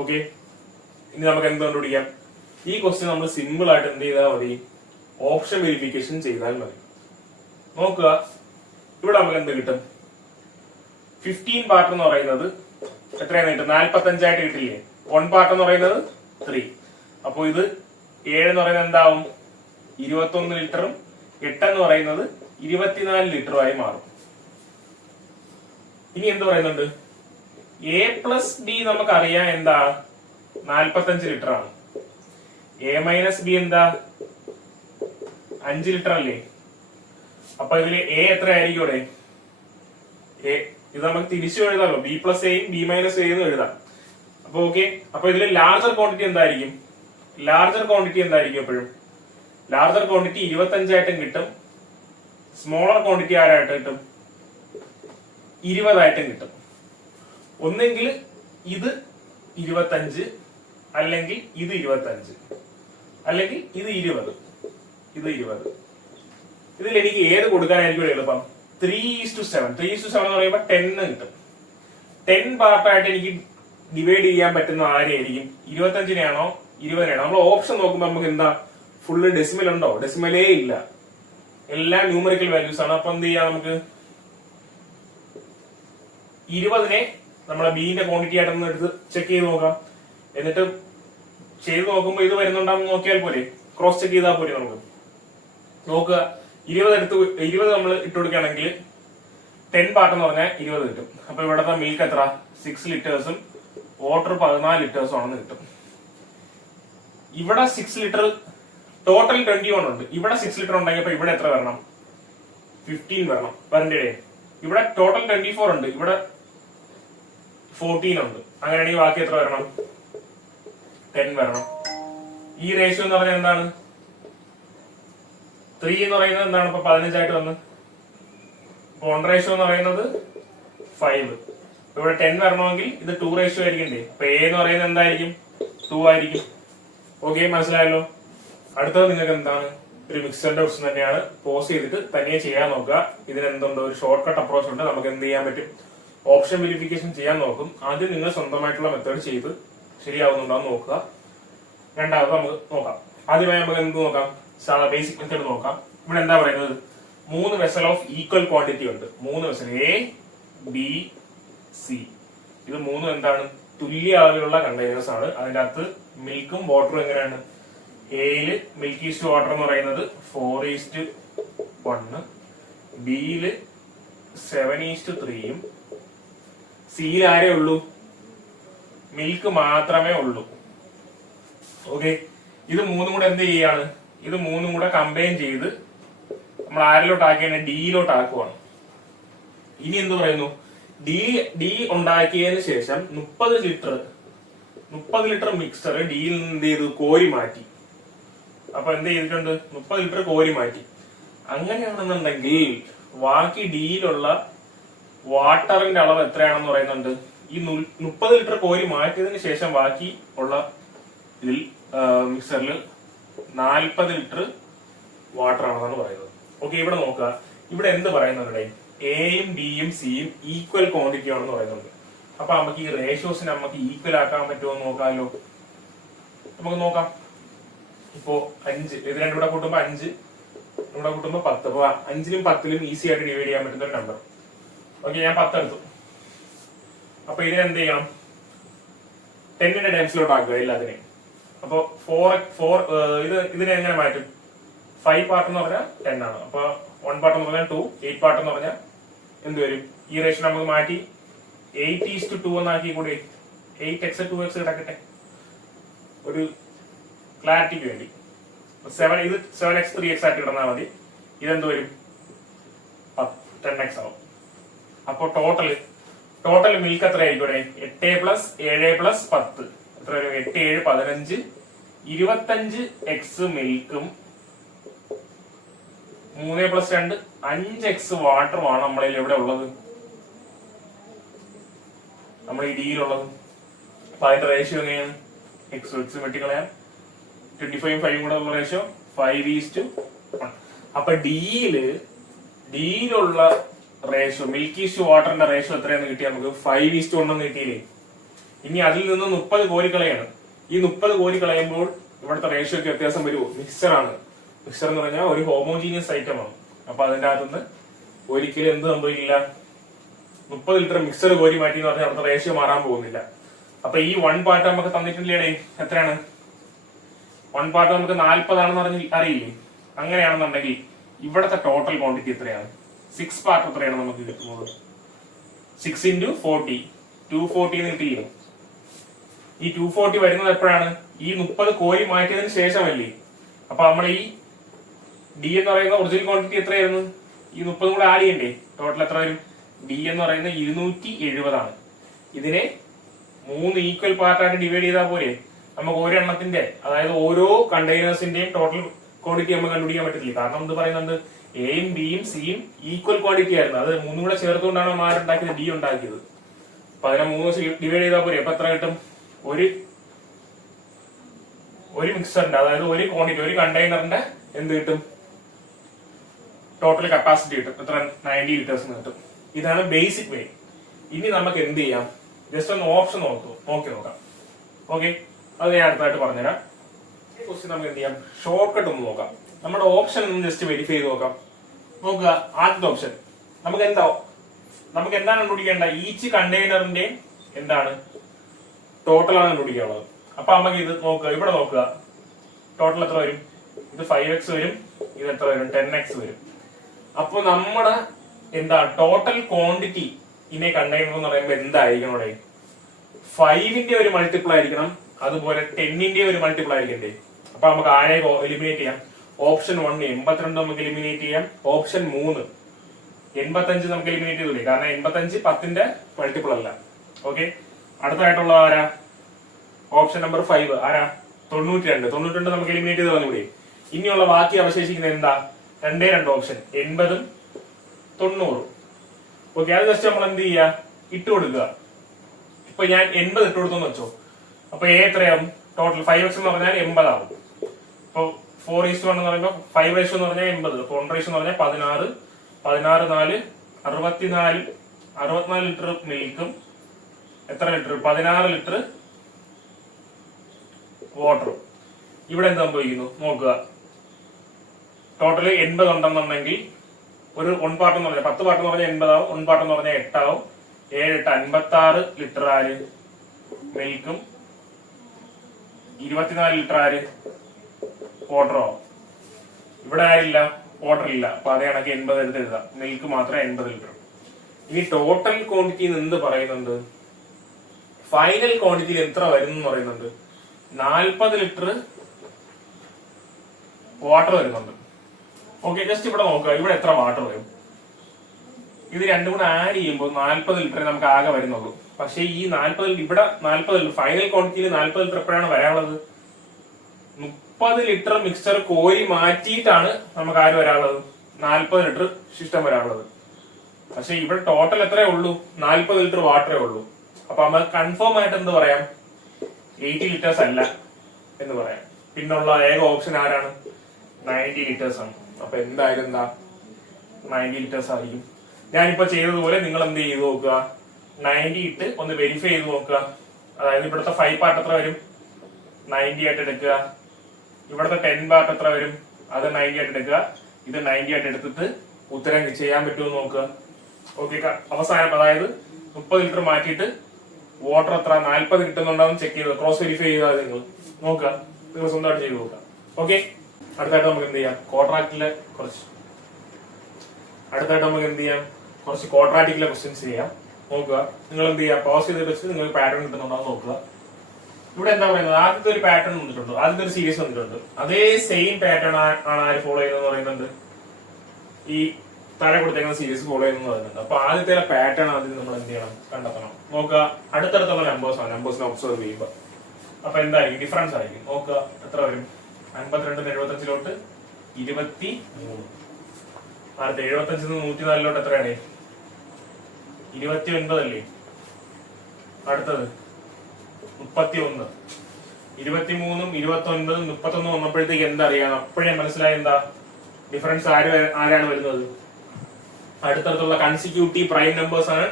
ഓക്കെ, ഇനി നമുക്ക് എന്ത് കണ്ടുപിടിക്കാം? ഈ ക്വസ്റ്റ്യൻ നമ്മൾ സിമ്പിൾ ആയിട്ട് എന്ത് ചെയ്താൽ മതി, ഓപ്ഷൻ വെരിഫിക്കേഷൻ ചെയ്താൽ മതി. നോക്കുക, ഇവിടെ നമുക്ക് എന്ത് കിട്ടും, 15 പാർട്ട് എന്ന് പറയുന്നത് എത്രയാണ് കിട്ടും, 45 കിട്ടില്ലേ. 1 പാർട്ട് എന്ന് പറയുന്നത് 3. അപ്പൊ ഇത് 7 എന്ന് പറയുന്നത് എന്താവും, 21 ലിറ്ററും 8 എന്ന് പറയുന്നത് 24 ലിറ്ററുമായി മാറും. ഇനി എന്ത് പറയുന്നുണ്ട്, എ പ്ലസ് ബി നമുക്കറിയാം എന്താ, 45 ലിറ്റർ ആണ്. എ മൈനസ് ബി എന്താ, 5 ലിറ്റർ അല്ലേ. അപ്പൊ ഇതില് എ എത്ര ആയിരിക്കും ഇവിടെ, ഇത് നമുക്ക് തിരിച്ചു എഴുതാമല്ലോ, ബി പ്ലസ് എയും ബി മൈനസ് എയും എഴുതാം. അപ്പൊ ഓക്കെ, അപ്പൊ ഇതിൽ ലാർജർ ക്വാണ്ടിറ്റി എന്തായിരിക്കും, എപ്പോഴും ലാർജർ ക്വാണ്ടിറ്റി 25 കിട്ടും, സ്മോളർ ക്വാണ്ടിറ്റി ആരായിട്ട് കിട്ടും, 20 കിട്ടും. ഒന്നെങ്കിൽ ഇത് 25, അല്ലെങ്കിൽ ഇത് 25, അല്ലെങ്കിൽ ഇത് 20. ഇതിൽ എനിക്ക് ഏത് കൊടുക്കാനായിരിക്കും എളുപ്പം, 3:7. 3:7 എന്ന് പറയുമ്പോൾ 10 കിട്ടും. 10 പാർട്ടായിട്ട് എനിക്ക് ഡിവൈഡ് ചെയ്യാൻ പറ്റുന്ന ആരെയായിരിക്കും, 25-നെയാണോ 20-നെയാണോ? നമ്മൾ ഓപ്ഷൻ നോക്കുമ്പോൾ നമുക്ക് എന്താ, ഫുള്ള് ഡെസിമൽ ഉണ്ടോ, ഡെസിമലേ ഇല്ല, എല്ലാം ന്യൂമറിക്കൽ വാല്യൂസ് ആണ്. അപ്പൊ എന്ത് ചെയ്യാം, നമുക്ക് 20-നെ നമ്മളെ ബിന്റെ ക്വാണ്ടിറ്റി ആയിട്ടൊന്ന് എടുത്ത് ചെക്ക് ചെയ്ത് നോക്കാം. എന്നിട്ട് ചെയ്ത് നോക്കുമ്പോൾ ഇത് വരുന്നുണ്ടാന്ന് നോക്കിയാൽ പോലെ, ക്രോസ് ചെക്ക് ചെയ്താൽ പോലെ. നമുക്ക് നോക്കുക, 20 നമ്മൾ ഇട്ട് കൊടുക്കുകയാണെങ്കിൽ 10 പാർട്ട് എന്ന് പറഞ്ഞാൽ 20 കിട്ടും. അപ്പൊ ഇവിടത്തെ മിൽക്ക് എത്ര, 6 ലിറ്റേഴ്സും വാട്ടർ 14 ലിറ്റേഴ്സും ആണെന്ന് കിട്ടും. ഇവിടെ 6 ലിറ്റർ, ടോട്ടൽ 21 ഉണ്ട്. ഇവിടെ 6 ലിറ്റർ ഉണ്ടെങ്കിൽ അപ്പൊ ഇവിടെ എത്ര വരണം, 15 വരണം. വരണ്ടേ? ഇവിടെ ടോട്ടൽ 24 ഉണ്ട്, ഇവിടെ 14 ഉണ്ട്. അങ്ങനെയാണെങ്കിൽ ബാക്കി എത്ര വരണം, 10 വരണം. ഈ റേഷ്യോ എന്ന് പറഞ്ഞാൽ എന്താണ്, 3 എന്ന് പറയുന്നത് എന്താണ്, ഇപ്പൊ 15 വന്ന്. 1 റേഷ്യോ എന്ന് പറയുന്നത് 5. ഇവിടെ 10 വരണമെങ്കിൽ ഇത് 2 റേഷ്യോ ആയിരിക്കണ്ടേ. അപ്പൊ എ എന്ന് പറയുന്നത് എന്തായിരിക്കും, 2 ആയിരിക്കും. ഓക്കെ, മനസ്സിലായല്ലോ. അടുത്തത് നിങ്ങൾക്ക് എന്താണ്, ഒരു മിക്സറിന്റെ ക്വസ്റ്റൻ തന്നെയാണ്. പോസ് ചെയ്തിട്ട് തനിയെ ചെയ്യാൻ നോക്കുക. ഇതിനെന്തുണ്ട്, ഒരു ഷോർട്ട് കട്ട് അപ്രോച്ച് ഉണ്ട്. നമുക്ക് എന്ത് ചെയ്യാൻ പറ്റും, ഓപ്ഷൻ വെരിഫിക്കേഷൻ ചെയ്യാൻ നോക്കും. ആദ്യം നിങ്ങൾ സ്വന്തമായിട്ടുള്ള മെത്തേഡ് ചെയ്ത് ശരിയാവുന്നുണ്ടാവും നോക്കുക. രണ്ടാമത് നമുക്ക് നോക്കാം. ആദ്യമായി നമുക്ക് എന്ത് നോക്കാം, ബേസിക് മെത്തേഡ് നോക്കാം. ഇവിടെ എന്താ പറയുന്നത്, 3 വെസൽ ഓഫ് ഈക്വൽ ക്വാണ്ടിറ്റി ഉണ്ട്. 3 വെസൽ, എ ബി സി. ഇത് 3 എന്താണ്, തുല്യ അളവിലുള്ള കണ്ടെയ്നേഴ്സ് ആണ്. അതിന്റെ അകത്ത് മിൽക്കും വാട്ടറും എങ്ങനെയാണ്, എയില് മിൽക്ക് ഈസ്റ്റ് വാട്ടർ എന്ന് പറയുന്നത് 4:1, ബിയില് 7:3, സിയിൽ ആരേ ഉള്ളൂ, മിൽക്ക് മാത്രമേ ഉള്ളൂ. ഓക്കെ, ഇത് 3 കൂടെ എന്ത് ചെയ്യാണ്, ഇത് 3 കൂടെ കമ്പൈൻ ചെയ്ത് നമ്മൾ ആരിലോട്ട് ആക്കിയാണ്, ഡിയിലോട്ട് ആക്കുവാണ്. ഇനി എന്ത് പറയുന്നു, ഡി ഉണ്ടാക്കിയതിന് ശേഷം 30 ലിറ്റർ മിക്സർ ഡിയിൽ നിന്ന് എന്ത് ചെയ്തു, കോരി മാറ്റി. അപ്പൊ എന്ത് ചെയ്തിട്ടുണ്ട്, 30 ലിറ്റർ കോരി മാറ്റി. അങ്ങനെയാണെന്നുണ്ടെങ്കിൽ ബാക്കി ഡിയിലുള്ള വാട്ടറിന്റെ അളവ് എത്രയാണെന്ന് പറയുന്നുണ്ട്. ഈ 30 ലിറ്റർ കോരി മാറ്റിയതിന് ശേഷം ബാക്കി ഉള്ള ഇതിൽ മിക്സറിൽ 40 ലിറ്റർ വാട്ടർ ആണെന്നാണ് പറയുന്നത്. ഓക്കെ, ഇവിടെ നോക്കുക, ഇവിടെ എന്ത് പറയുന്നുണ്ട്, എയും ബിയും സിയും ഈക്വൽ ക്വാണ്ടിറ്റി ആണെന്ന് പറയുന്നുണ്ട്. അപ്പൊ നമുക്ക് ഈ റേഷ്യോസിനെ നമുക്ക് ഈക്വൽ ആക്കാൻ പറ്റുമോ എന്ന് നോക്കാമല്ലോ. നമുക്ക് നോക്കാം. ഇപ്പോ 5, ഇത് രണ്ടും കൂടെ കൂട്ടുമ്പോ 5, ഇവിടെ കൂട്ടുമ്പോ 10. അപ്പൊ 5-ലും 10-ലും ഈസി ആയിട്ട് ഡിവൈഡ് ചെയ്യാൻ പറ്റുന്ന ഒരു നമ്പർ. ഓക്കെ, ഞാൻ 10 എടുത്തു. അപ്പൊ ഇതിനെന്ത് ചെയ്യണം, 10-ന്റെ ടൈംസിലോട്ട് ആക്കുക എല്ലാത്തിനെയും. അപ്പൊ 4 ഇതിനെ എങ്ങനെ മാറ്റും, 5 പാർട്ട് എന്ന് പറഞ്ഞാൽ 10 ആണ്. അപ്പൊ 1 പാർട്ട് എന്ന് പറഞ്ഞാൽ 2, 8 പാർട്ട് എന്ന് പറഞ്ഞാൽ എന്ത് വരും, ഈ റേഷ്യോ നമുക്ക് മാറ്റി 8:2 എന്നാക്കി കൂടി 8x 2x കിടക്കട്ടെ ഒരു ക്ലാരിറ്റിക്ക് വേണ്ടി. 7 ഇത് 7x 3x ആക്കി കിടന്നാൽ മതി. ഇതെന്ത് വരും, 10x ആവും. അപ്പൊ ടോട്ടൽ മിൽക്ക് എത്ര ആയിരിക്കും, 8 + 7 + 10 എത്ര വരും, 8, 7, 15, 25x മിൽക്കും 3 + 2 5x വാട്ടറുമാണ് നമ്മളിൽ എവിടെ ഉള്ളത്. നമ്മൾ ഈ ഡിയിലുള്ളത്. അപ്പൊ അതിന്റെ റേഷ്യോ എങ്ങനെയാണ്? എക്സ് വെട്ടിക്കളയാം. 25 5 കൂടെ ഉള്ള റേഷ്യോ 5:1. അപ്പൊ ഡിയിലുള്ള റേഷ്യോ മിൽക്ക് ഈസ്റ്റ് വാട്ടറിന്റെ റേഷ്യോ എത്രയാണെന്ന് കിട്ടിയാൽ നമുക്ക് 5:1 എന്ന് കിട്ടിയില്ലേ. ഇനി അതിൽ നിന്ന് 30 കോരിക്കളയാണ്. ഈ 30 കോരിക്കളയുമ്പോൾ ഇവിടുത്തെ റേഷ്യോക്ക് വ്യത്യാസം വരുമോ? മിക്സറാണ്. മിക്സർ എന്ന് പറഞ്ഞാൽ ഒരു ഹോമോജീനിയസ് ഐറ്റം ആണ്. അപ്പൊ അതിന്റെ അകത്തുനിന്ന് ഒരിക്കലും എന്ത് സംഭവിക്കില്ല, 30 ലിറ്റർ മിക്സർ കോരി മാറ്റി എന്ന് പറഞ്ഞാൽ അവിടുത്തെ റേഷ്യോ മാറാൻ പോകുന്നില്ല. അപ്പൊ ഈ 1 പാർട്ട് നമുക്ക് തന്നിട്ടില്ലേ, എത്രയാണ്? 1 പാർട്ട് നമുക്ക് 40 ആണെന്ന് അറിയില്ലേ? അങ്ങനെയാണെന്നുണ്ടെങ്കിൽ ഇവിടത്തെ ടോട്ടൽ ക്വാണ്ടിറ്റി എത്രയാണ്? 6 പാർട്ട് എത്രയാണ് നമുക്ക് കിട്ടുന്നത്? 6 × 40 240 എന്ന് കിട്ടിയില്ലേ? ഈ 240 വരുന്നത് എപ്പോഴാണ്? ഈ 30 കോരി മാറ്റിയതിന് ശേഷമല്ലേ? അപ്പൊ നമ്മൾ ഈ ഡി എന്ന് പറയുന്ന ഒറിജിനൽ ക്വാണ്ടിറ്റി എത്രയായിരുന്നു? ഈ 30 കൂടെ ആഡ് ചെയ്യണ്ടേ? ടോട്ടൽ എത്ര വരും? ഡി എന്ന് പറയുന്നത് 270 ആണ്. ഇതിനെ 3 ഈക്വൽ പാർട്ടായിട്ട് ഡിവൈഡ് ചെയ്താൽ പോരെ നമുക്ക് ഒരെണ്ണത്തിന്റെ, അതായത് ഓരോ കണ്ടെയ്നേഴ്സിന്റെയും ടോട്ടൽ ക്വാണ്ടിറ്റി നമുക്ക് കണ്ടുപിടിക്കാൻ പറ്റില്ല. കാരണം എന്ത് പറയുന്നുണ്ട്, എയും ബിയും സിയും ഈക്വൽ ക്വാണ്ടിറ്റി ആയിരുന്നു. അത് 3 കൂടെ ചേർത്തുകൊണ്ടാണ് നമ്മൾ ആരുണ്ടാക്കിയത്, ഡി ഉണ്ടാക്കിയത്. അപ്പൊ അതിനെ 3 ഡിവൈഡ് ചെയ്താൽ പോരെ. അപ്പൊ എത്ര കിട്ടും? ഒരു മിക്സറിന്റെ, അതായത് ഒരു ക്വാണ്ടിറ്റി, ഒരു കണ്ടെയ്നറിന്റെ എന്ത് കിട്ടും? ടോട്ടൽ കപ്പാസിറ്റി കിട്ടും. എത്ര? 90 ലിറ്റേഴ്സ് കിട്ടും. ഇതാണ് ബേസിക് വേ. ഇനി നമുക്ക് എന്ത് ചെയ്യാം? ജസ്റ്റ് ഒന്ന് ഓപ്ഷൻ നോക്കി നോക്കാം. ഓക്കെ, അത് ഞാൻ അടുത്തായിട്ട് പറഞ്ഞുതരാം. ഈ ക്വസ്റ്റ്യൻ നമുക്ക് എന്ത് ചെയ്യാം? ഷോർട്ട് കട്ട് ഒന്ന് നോക്കാം. നമ്മുടെ ഓപ്ഷൻ ഒന്ന് ജസ്റ്റ് വെരിഫൈ ചെയ്ത് നോക്കാം. നോക്കുക, ആദ്യത്തെ ഓപ്ഷൻ നമുക്ക് എന്താണ് കണ്ടുപിടിക്കേണ്ട? ഈച്ച് കണ്ടെയ്നറിന്റെ എന്താണ് ടോട്ടലാണ് കണ്ടുപിടിക്കാനുള്ളത്. അപ്പൊ നമുക്ക് ഇത് നോക്കുക, ഇവിടെ നോക്കുക, ടോട്ടൽ എത്ര വരും? ഇത് 5x വരും, ഇത് എത്ര വരും? 10x വരും. അപ്പൊ നമ്മുടെ എന്താ ടോട്ടൽ ക്വാണ്ടിറ്റി ഇനെ കണ്ടെയ്നർ എന്ന് പറയുമ്പോൾ എന്തായിരിക്കണം? ഇവിടെ 5ന്റെ ഒരു മൾട്ടിപ്പിൾ ആയിരിക്കണം, അതുപോലെ 10ന്റെ ഒരു മൾട്ടിപ്പിൾ ആയിരിക്കണ്ടേ? അപ്പൊ നമുക്ക് ആരെ എലിമിനേറ്റ് ചെയ്യാം? ഓപ്ഷൻ 1 82 നമുക്ക് എലിമിനേറ്റ് ചെയ്യാം. ഓപ്ഷൻ 3 85 നമുക്ക് എലിമിനേറ്റ് ചെയ്തൂടെ, കാരണം 85 10ന്റെ മൾട്ടിപ്പിൾ അല്ല. ഓക്കെ, അടുത്തായിട്ടുള്ള ആരാ? ഓപ്ഷൻ നമ്പർ 5 ആരാ? 92 നമുക്ക് എലിമിനേറ്റ് ചെയ്ത് തന്നൂടെ. ഇനിയുള്ള ബാക്കി അവശേഷിക്കുന്നത് എന്താ? 2 ഓപ്ഷൻ 80 90. ഓക്കെ, അത് ജസ്റ്റ് നമ്മൾ എന്ത് ചെയ്യുക? ഇട്ട് കൊടുക്കുക. ഇപ്പൊ ഞാൻ 80 ഇട്ട് കൊടുത്തെന്ന് വെച്ചോ. അപ്പൊ എത്രയാവും? ടോട്ടൽ 5x എന്ന് പറഞ്ഞാൽ 80 ആവും. അപ്പൊ 4:1 എന്ന് പറയുമ്പോൾ 5 എന്ന് പറഞ്ഞാൽ 80. അപ്പൊ 1 എന്ന് പറഞ്ഞാൽ 16 4 64 ലിറ്റർ മിൽക്കും എത്ര ലിറ്റർ? 16 ലിറ്റർ വാട്ടറും. ഇവിടെ എന്ത് സംഭവിക്കുന്നു നോക്കുക. ടോട്ടല് 80 ഉണ്ടെന്നുണ്ടെങ്കിൽ ഒരു 1 പാർട്ട് എന്ന് പറഞ്ഞാൽ 10 പാർട്ട് എന്ന് പറഞ്ഞാൽ 80 ആവും. 1 പാർട്ട് എന്ന് പറഞ്ഞാൽ 8 ആവും. 7 8 56 ലിറ്റർ ആര് മിൽക്കും 24 ലിറ്റർ ആര് വാട്ടറോ? ഇവിടെ ആരില്ല, വാട്ടർ ഇല്ല. അപ്പൊ അതേ കണക്ക് 80 എടുത്ത് എഴുതാം. മിൽക്ക് മാത്രം 80 ലിറ്റർ. ഇനി ടോട്ടൽ ക്വാണ്ടിറ്റി എന്ത് പറയുന്നുണ്ട്? ഫൈനൽ ക്വാണ്ടിറ്റിയിൽ എത്ര വരുന്നു പറയുന്നുണ്ട്? 40 ലിറ്റർ വാട്ടർ വരുന്നുണ്ട്. ഓക്കെ, ജസ്റ്റ് ഇവിടെ നോക്കുക, ഇവിടെ എത്ര വാട്ടർ വരും? ഇത് രണ്ടും കൂടെ ആഡ് ചെയ്യുമ്പോൾ 40 ലിറ്റർ നമുക്ക് ആകെ വരുന്നുള്ളൂ. പക്ഷെ ഈ 40 ഇവിടെ 40 ലിറ്റർ ഫൈനൽ ക്വാണ്ടിറ്റിയിൽ 40 ലിറ്റർ എപ്പോഴാണ് വരാനുള്ളത്? 30 ലിറ്റർ മിക്സ്ചർ കോരി മാറ്റിയിട്ടാണ് നമുക്ക് ആര് വരാനുള്ളത്? 40 ലിറ്റർ ശിഷ്ടം വരാനുള്ളത്. പക്ഷെ ഇവിടെ ടോട്ടൽ എത്രയേ ഉള്ളൂ? 40 ലിറ്റർ വാട്ടറേ ഉള്ളൂ. അപ്പൊ നമുക്ക് കൺഫേം ആയിട്ട് എന്ത് പറയാം? 80 ലിറ്റേഴ്സ് അല്ല എന്ന് പറയാം. പിന്നുള്ള ഏക ഓപ്ഷൻ ആരാണ്? 90 ലിറ്റേഴ്സ് ആണ്. അപ്പൊ എന്തായാലും എന്താ 90 ലിറ്റേഴ്സ് ആയിരിക്കും. ഞാനിപ്പോ ചെയ്തതുപോലെ നിങ്ങൾ എന്ത് ചെയ്ത് നോക്കുക, 90 ഇട്ട് ഒന്ന് വെരിഫൈ ചെയ്ത് നോക്കുക. അതായത് ഇവിടുത്തെ 5 പാർട്ട് എത്ര വരും? 90 ആയിട്ട് എടുക്കുക. ഇവിടുത്തെ 10 പാർട്ട് എത്ര വരും? അത് 90 ആയിട്ട് എടുക്കുക. ഇത് 90 ആയിട്ട് എടുത്തിട്ട് ഉത്തരം ചെയ്യാൻ പറ്റുമോ നോക്കുക. ഓക്കെ, അവസാനം അതായത് 30 ലിറ്റർ മാറ്റിയിട്ട് വാട്ടർ എത്ര 40 കിട്ടുന്നുണ്ടാവും ചെക്ക് ചെയ്ത് ക്രോസ് വെരിഫൈ ചെയ്താൽ നിങ്ങൾ നോക്കുക. നിങ്ങൾ സ്വന്തമായിട്ട് ചെയ്ത് നോക്കുക. ഓക്കെ, അടുത്തായിട്ട് നമുക്ക് എന്ത് ചെയ്യാം? കോൺട്രാക്റ്റിലെ കുറച്ച് കോൺട്രാക്റ്റിലെ ക്വസ്റ്റ്യൻസ് ചെയ്യാം. നോക്കുക, നിങ്ങൾ എന്ത് ചെയ്യാം? പോസ് ചെയ്ത് വെച്ച് നിങ്ങൾക്ക് പാറ്റേൺ കിട്ടുന്നുണ്ടോ നോക്കുക. ഇവിടെ എന്താ പറയുന്നത്? ആദ്യത്തെ ഒരു പാറ്റേൺ വന്നിട്ടുണ്ട്, ആദ്യത്തെ ഒരു സീരീസ് വന്നിട്ടുണ്ട്. അതേ സെയിം പാറ്റേൺ ആണ് ആര് ഫോളോ ചെയ്യുന്നത് പറയുന്നുണ്ട്? ഈ താഴെ കൊടുത്തേക്കുന്ന സീരീസ് ഫോളോ ചെയ്യുന്നത് പറയുന്നുണ്ട്. അപ്പൊ ആദ്യത്തെ പാറ്റേൺ ആദ്യം നമ്മൾ എന്ത് ചെയ്യണം? കണ്ടെത്തണം. നോക്കുക, അടുത്തടുത്തുള്ള നമ്പേഴ്സിനെ ഒബ്സർവ് ചെയ്യുമ്പോൾ അപ്പൊ എന്തായിരിക്കും? ഡിഫറൻസ് ആയിരിക്കും. നോക്കുക, എത്ര വരും? 52 75 23. അടുത്ത 75 104 എത്രയാണ്? 29 അല്ലേ? അടുത്തത് 31. 23, 29, 31 വന്നപ്പോഴത്തേക്ക് എന്താ അറിയാം? അപ്പോഴേ മനസ്സിലായ എന്താ ഡിഫറൻസ് ആരാണ് വരുന്നത്? അടുത്തടുത്തുള്ള കൺസിക്യൂട്ടീവ് പ്രൈം നമ്പേഴ്സ് ആണ്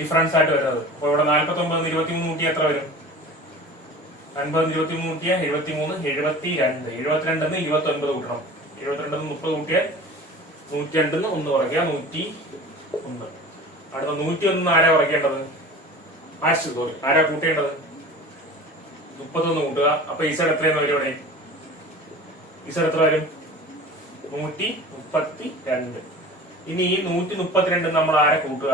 ഡിഫറൻസ് ആയിട്ട് വരുന്നത്. അപ്പൊ ഇവിടെ 49 23 കൂട്ടിയ എത്ര വരും? 50 23 കൂട്ടിയ 73, 72. 72 29 കൂട്ടണം. 72 30 കൂട്ടിയ 102 1 കുറയ്ക്കുക 101. അടുത്ത 101 ആരാ കുറയ്ക്കേണ്ടത്? ആരാ കൂട്ടേണ്ടത്? 31 കൂട്ടുക. അപ്പൊ ഇസഡ് എത്രയെന്ന് വരും? ഇവിടെ ഇസഡ് എത്ര വരും? 132. ഇനി ഈ 132 നമ്മൾ ആരെ കൂട്ടുക?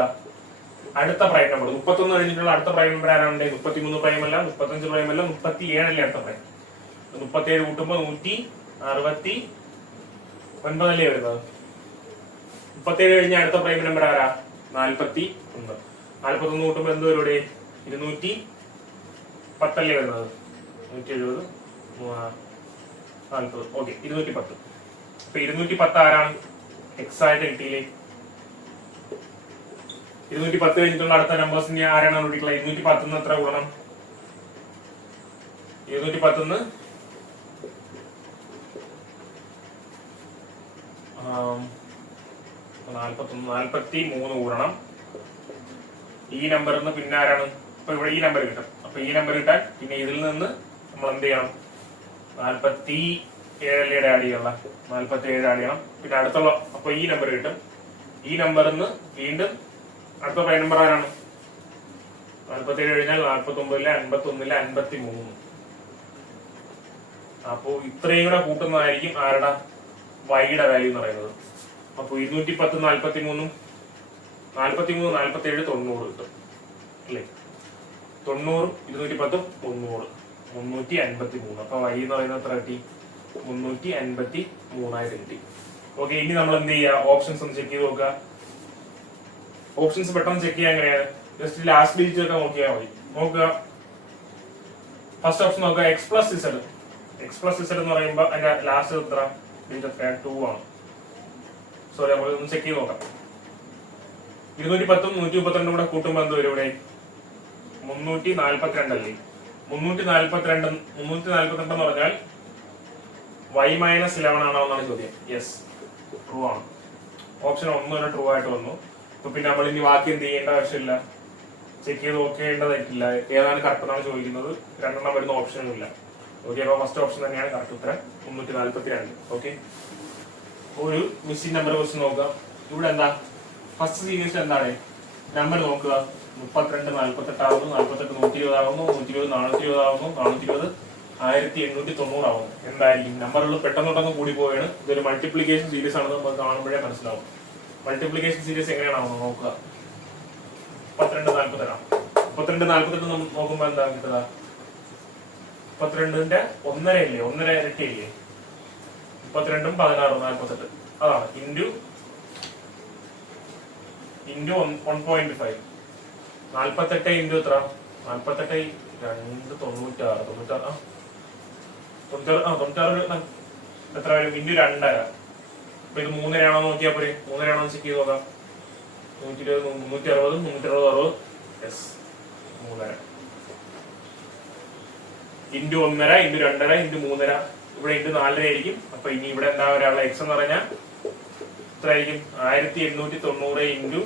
അടുത്ത പ്രൈം നമ്പർ. 31 കഴിഞ്ഞിട്ടുള്ള അടുത്ത പ്രൈം നമ്പർ ആരാണ്? 33 പ്രൈം അല്ല, 35 പ്രൈം അല്ല, 37 അല്ലേ അടുത്ത പ്രൈം. 37 കൂട്ടുമ്പോ 169 അല്ലേ വരുന്നത്. 37 കഴിഞ്ഞ അടുത്ത പ്രൈം നമ്പർ ആരാ? 41. 41 കൂട്ടുമ്പോ എന്ത് വരും? ഇവിടെ 210 അല്ലേ വരുന്നത്. 170 40. ഓക്കെ, 210. അപ്പൊ 210 ആരാണ്? എക്സ് ആയിട്ട് കിട്ടിയില്ലേ? 210 കഴിഞ്ഞിട്ടുള്ള അടുത്ത നമ്പേഴ്സിന് ആരാണ് കിട്ടിയിട്ടുള്ളത്? 210 എത്ര കൂടണം? 210 43 കൂടണം. ഈ നമ്പറിൽ നിന്ന് പിന്നെ ആരാണ്? ഇപ്പൊ ഇവിടെ ഈ നമ്പർ കിട്ടും. അപ്പൊ ഈ നമ്പർ കിട്ടാൻ പിന്നെ ഇതിൽ നിന്ന് നമ്മൾ എന്ത് ചെയ്യണം? 47 ആഡ് ചെയ്യണം. 47 ആഡ് ചെയ്യണം. പിന്നെ അടുത്തുള്ള അപ്പൊ ഈ നമ്പർ കിട്ടും. ഈ നമ്പറിൽ നിന്ന് വീണ്ടും അടുത്ത പ്രൈം നമ്പർ ആരാണ്? 47 കഴിഞ്ഞാൽ 49, 51, 53. അപ്പോ ഇത്രയും കൂടെ കൂട്ടുന്നതായിരിക്കും ആരുടെ? വൈയുടെ വാല്യൂ എന്ന് പറയുന്നത്. അപ്പൊ 210 43 47 90 കിട്ടും അല്ലേ? 90 210 300 353. അപ്പൊ വൈ എന്ന് പറയുന്നത് എത്ര കിട്ടി? 353 കിട്ടി. ഓക്കെ, ഇനി നമ്മൾ എന്ത് ചെയ്യുക? ഓപ്ഷൻസ് ഒന്ന് ചെക്ക് ചെയ്ത് നോക്കുക. ഓപ്ഷൻസ് പെട്ടെന്ന് ചെക്ക് ചെയ്യാൻ എങ്ങനെയാണ്? ജസ്റ്റ് ലാസ്റ്റ് ഡിജിറ്റ് ഒക്കെ നോക്കിയാൽ മതി. നോക്കുക, ഫസ്റ്റ് ഓപ്ഷൻ നോക്കുക, X plus Z. X plus Z എന്ന് പറയുമ്പോൾ അതിന്റെ ലാസ്റ്റ് എത്ര ഡിജിറ്റ്? 2 ആണ്. സോറി, നമ്മൾ ഒന്ന് ചെക്ക് ചെയ്ത് നോക്കാം. 210 132 കൂടെ കൂട്ടുമ്പോൾ എന്ത് വരും? ഇവിടെ 342 അല്ലേ? 342 എന്ന് പറഞ്ഞാൽ y മൈനസ് 11 ആണോ എന്നാണ് ചോദ്യം. യെസ്, ട്രൂ ആണ്. ഓപ്ഷൻ 1 തന്നെ ട്രൂ ആയിട്ട് വന്നു. അപ്പൊ പിന്നെ നമ്മൾ ഇനി ബാക്കി എന്ത് ചെയ്യേണ്ട ആവശ്യമില്ല, ചെക്ക് ചെയ്ത് നോക്കേണ്ടതായിട്ടില്ല. ഏതാണ് കറക്റ്റ് എന്നാണ് ചോദിക്കുന്നത്. രണ്ടെണ്ണം വരുന്ന ഓപ്ഷനും ഇല്ല. ഓക്കെ, അപ്പൊ ഫസ്റ്റ് ഓപ്ഷൻ തന്നെയാണ് കറക്റ്റ് ഉത്തരം, 342. ഓക്കെ, ഒരു മിസ്സിംഗ് നമ്പർ ക്വസ്റ്റ്യൻ നോക്കുക. ഇവിടെ എന്താ ഫസ്റ്റ് സീരീസ് എന്താണ്? നമ്പർ നോക്കുക. 32 48 ആവുന്നു, 48 120 ആവുന്നു, 120 420 ആവുന്നു, 420 1890 ആവുന്നു. എന്തായിരിക്കും? നമ്പറുകൾ പെട്ടെന്നോട്ടൊന്ന് കൂടി പോവുകയാണ്. ഇതൊരു മൾട്ടിപ്ലിക്കേഷൻ സീരീസ് ആണെന്ന് നമുക്ക് കാണുമ്പോഴേ മനസ്സിലാവും. മൾട്ടിപ്ലിക്കേഷൻ സീരീസ് എങ്ങനെയാണോ നോക്കുക. 32 48 നോക്കുമ്പോ എന്താ കിട്ടുക? 32ന്റെ 1.5 ഇല്ലേ? 1.5 ഇരട്ടി ഇല്ലേ? 32 16 48. അതാണ് ഇൻറ്റു 1.5. 48 ഇൻറ്റു എത്ര? 48 2 96 എത്ര വരും? ഇൻറ്റു 2.5. അപ്പൊ ഇത് 3 ആണോ നോക്കിയാൽ പോരെ? 3 ആണോ ചെക്ക് ചെയ്ത് നോക്കാം. 120 360 360 യെസ് 3.5 ഇൻറ്റു 1.5 ഇൻറ്റു 2.5 ഇൻറ്റു 3.5. ഇവിടെ ഇൻറ്റു 4 ആയിരിക്കും. അപ്പൊ ഇനി ഇവിടെ എന്താ വരാനുള്ള എക്സ് എന്ന് പറഞ്ഞാൽ എത്ര ആയിരിക്കും? 1890 ഇൻറ്റു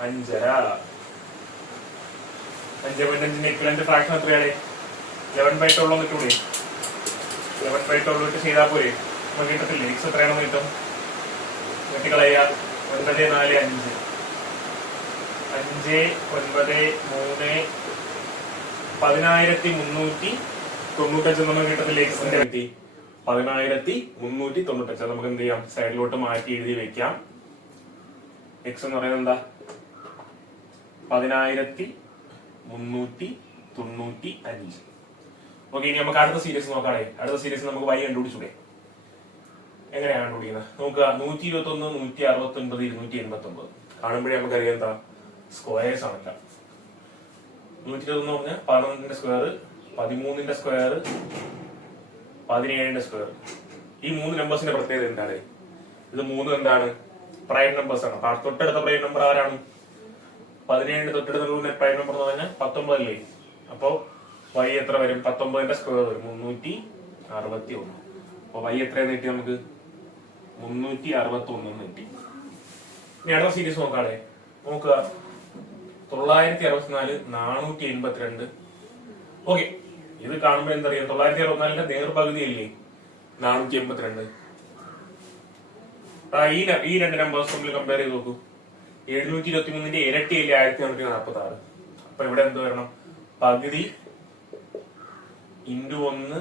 5.5. 5.5ന്റെ ഇക്വലന്റ് ഫ്രാക്ഷൻ എത്രയാണ്? 11/12 കിട്ടൂടെ? 11/12 ഇട്ട് ചെയ്താൽ പോരെ? അപ്പൊ കിട്ടത്തില്ലേ? എക്സ് എത്രയാണെന്ന് കിട്ടും? വെട്ടിക്കളയുക. 9 4 5 5 9 3 10395 നമുക്ക് കിട്ടത്തില്ല. എക്സിന്റെ കിട്ടി 10395. നമുക്ക് എന്ത് ചെയ്യാം? സൈഡിലോട്ട് മാറ്റി എഴുതി വെക്കാം. എക്സ് എന്ന് പറയുന്നത് എന്താ? 10395. ഓക്കെ, ഇനി നമുക്ക് അടുത്ത സീരീസ് നോക്കാണേ. അടുത്ത സീരീസ് നമുക്ക് y കണ്ടുപിടിച്ചൂടെ? എങ്ങനെയാണ് കണ്ടുപിടിക്കുന്നത് നോക്കുക. 121 169 289 കാണുമ്പോഴേ നമുക്കറിയാം എന്താ? സ്ക്വയേഴ്സ് ആണല്ല. 121 പറഞ്ഞാൽ 11ന്റെ സ്ക്വയർ, 13ന്റെ സ്ക്വയർ, 17ന്റെ സ്ക്വയർ. ഈ 3 നമ്പേഴ്സിന്റെ പ്രത്യേകത എന്താണ്? ഇത് 3 എന്താണ്? പ്രൈം നമ്പേഴ്സ് ആണ്. തൊട്ടടുത്ത പ്രൈം നമ്പർ ആരാണ്? 17 തൊട്ടെടുത്തുള്ള പ്രൈം നമ്പർ എന്ന് പറഞ്ഞാൽ 19 അല്ലേ? അപ്പോ y എത്ര വരും? 19ന്റെ സ്ക്വയർ വരും 361. അപ്പൊ y എത്രയെന്ന് കിട്ടി നമുക്ക്? 361 കിട്ടി. ഇനി അടുത്ത സീരീസ് നോക്കാടെ. നോക്കുക 964 482. ഓക്കെ, ഇത് കാണുമ്പോൾ എന്തറിയാം? 964ന്റെ നേർപകുതി അല്ലേ 482. ഈ രണ്ട് നമ്പേഴ്സ് തമ്മിൽ കമ്പയർ ചെയ്ത് നോക്കൂ. 723ന്റെ ഇരട്ടി അല്ലേ 1446. അപ്പൊ ഇവിടെ എന്ത് വരണം? പകുതി ഇൻറ്റു 1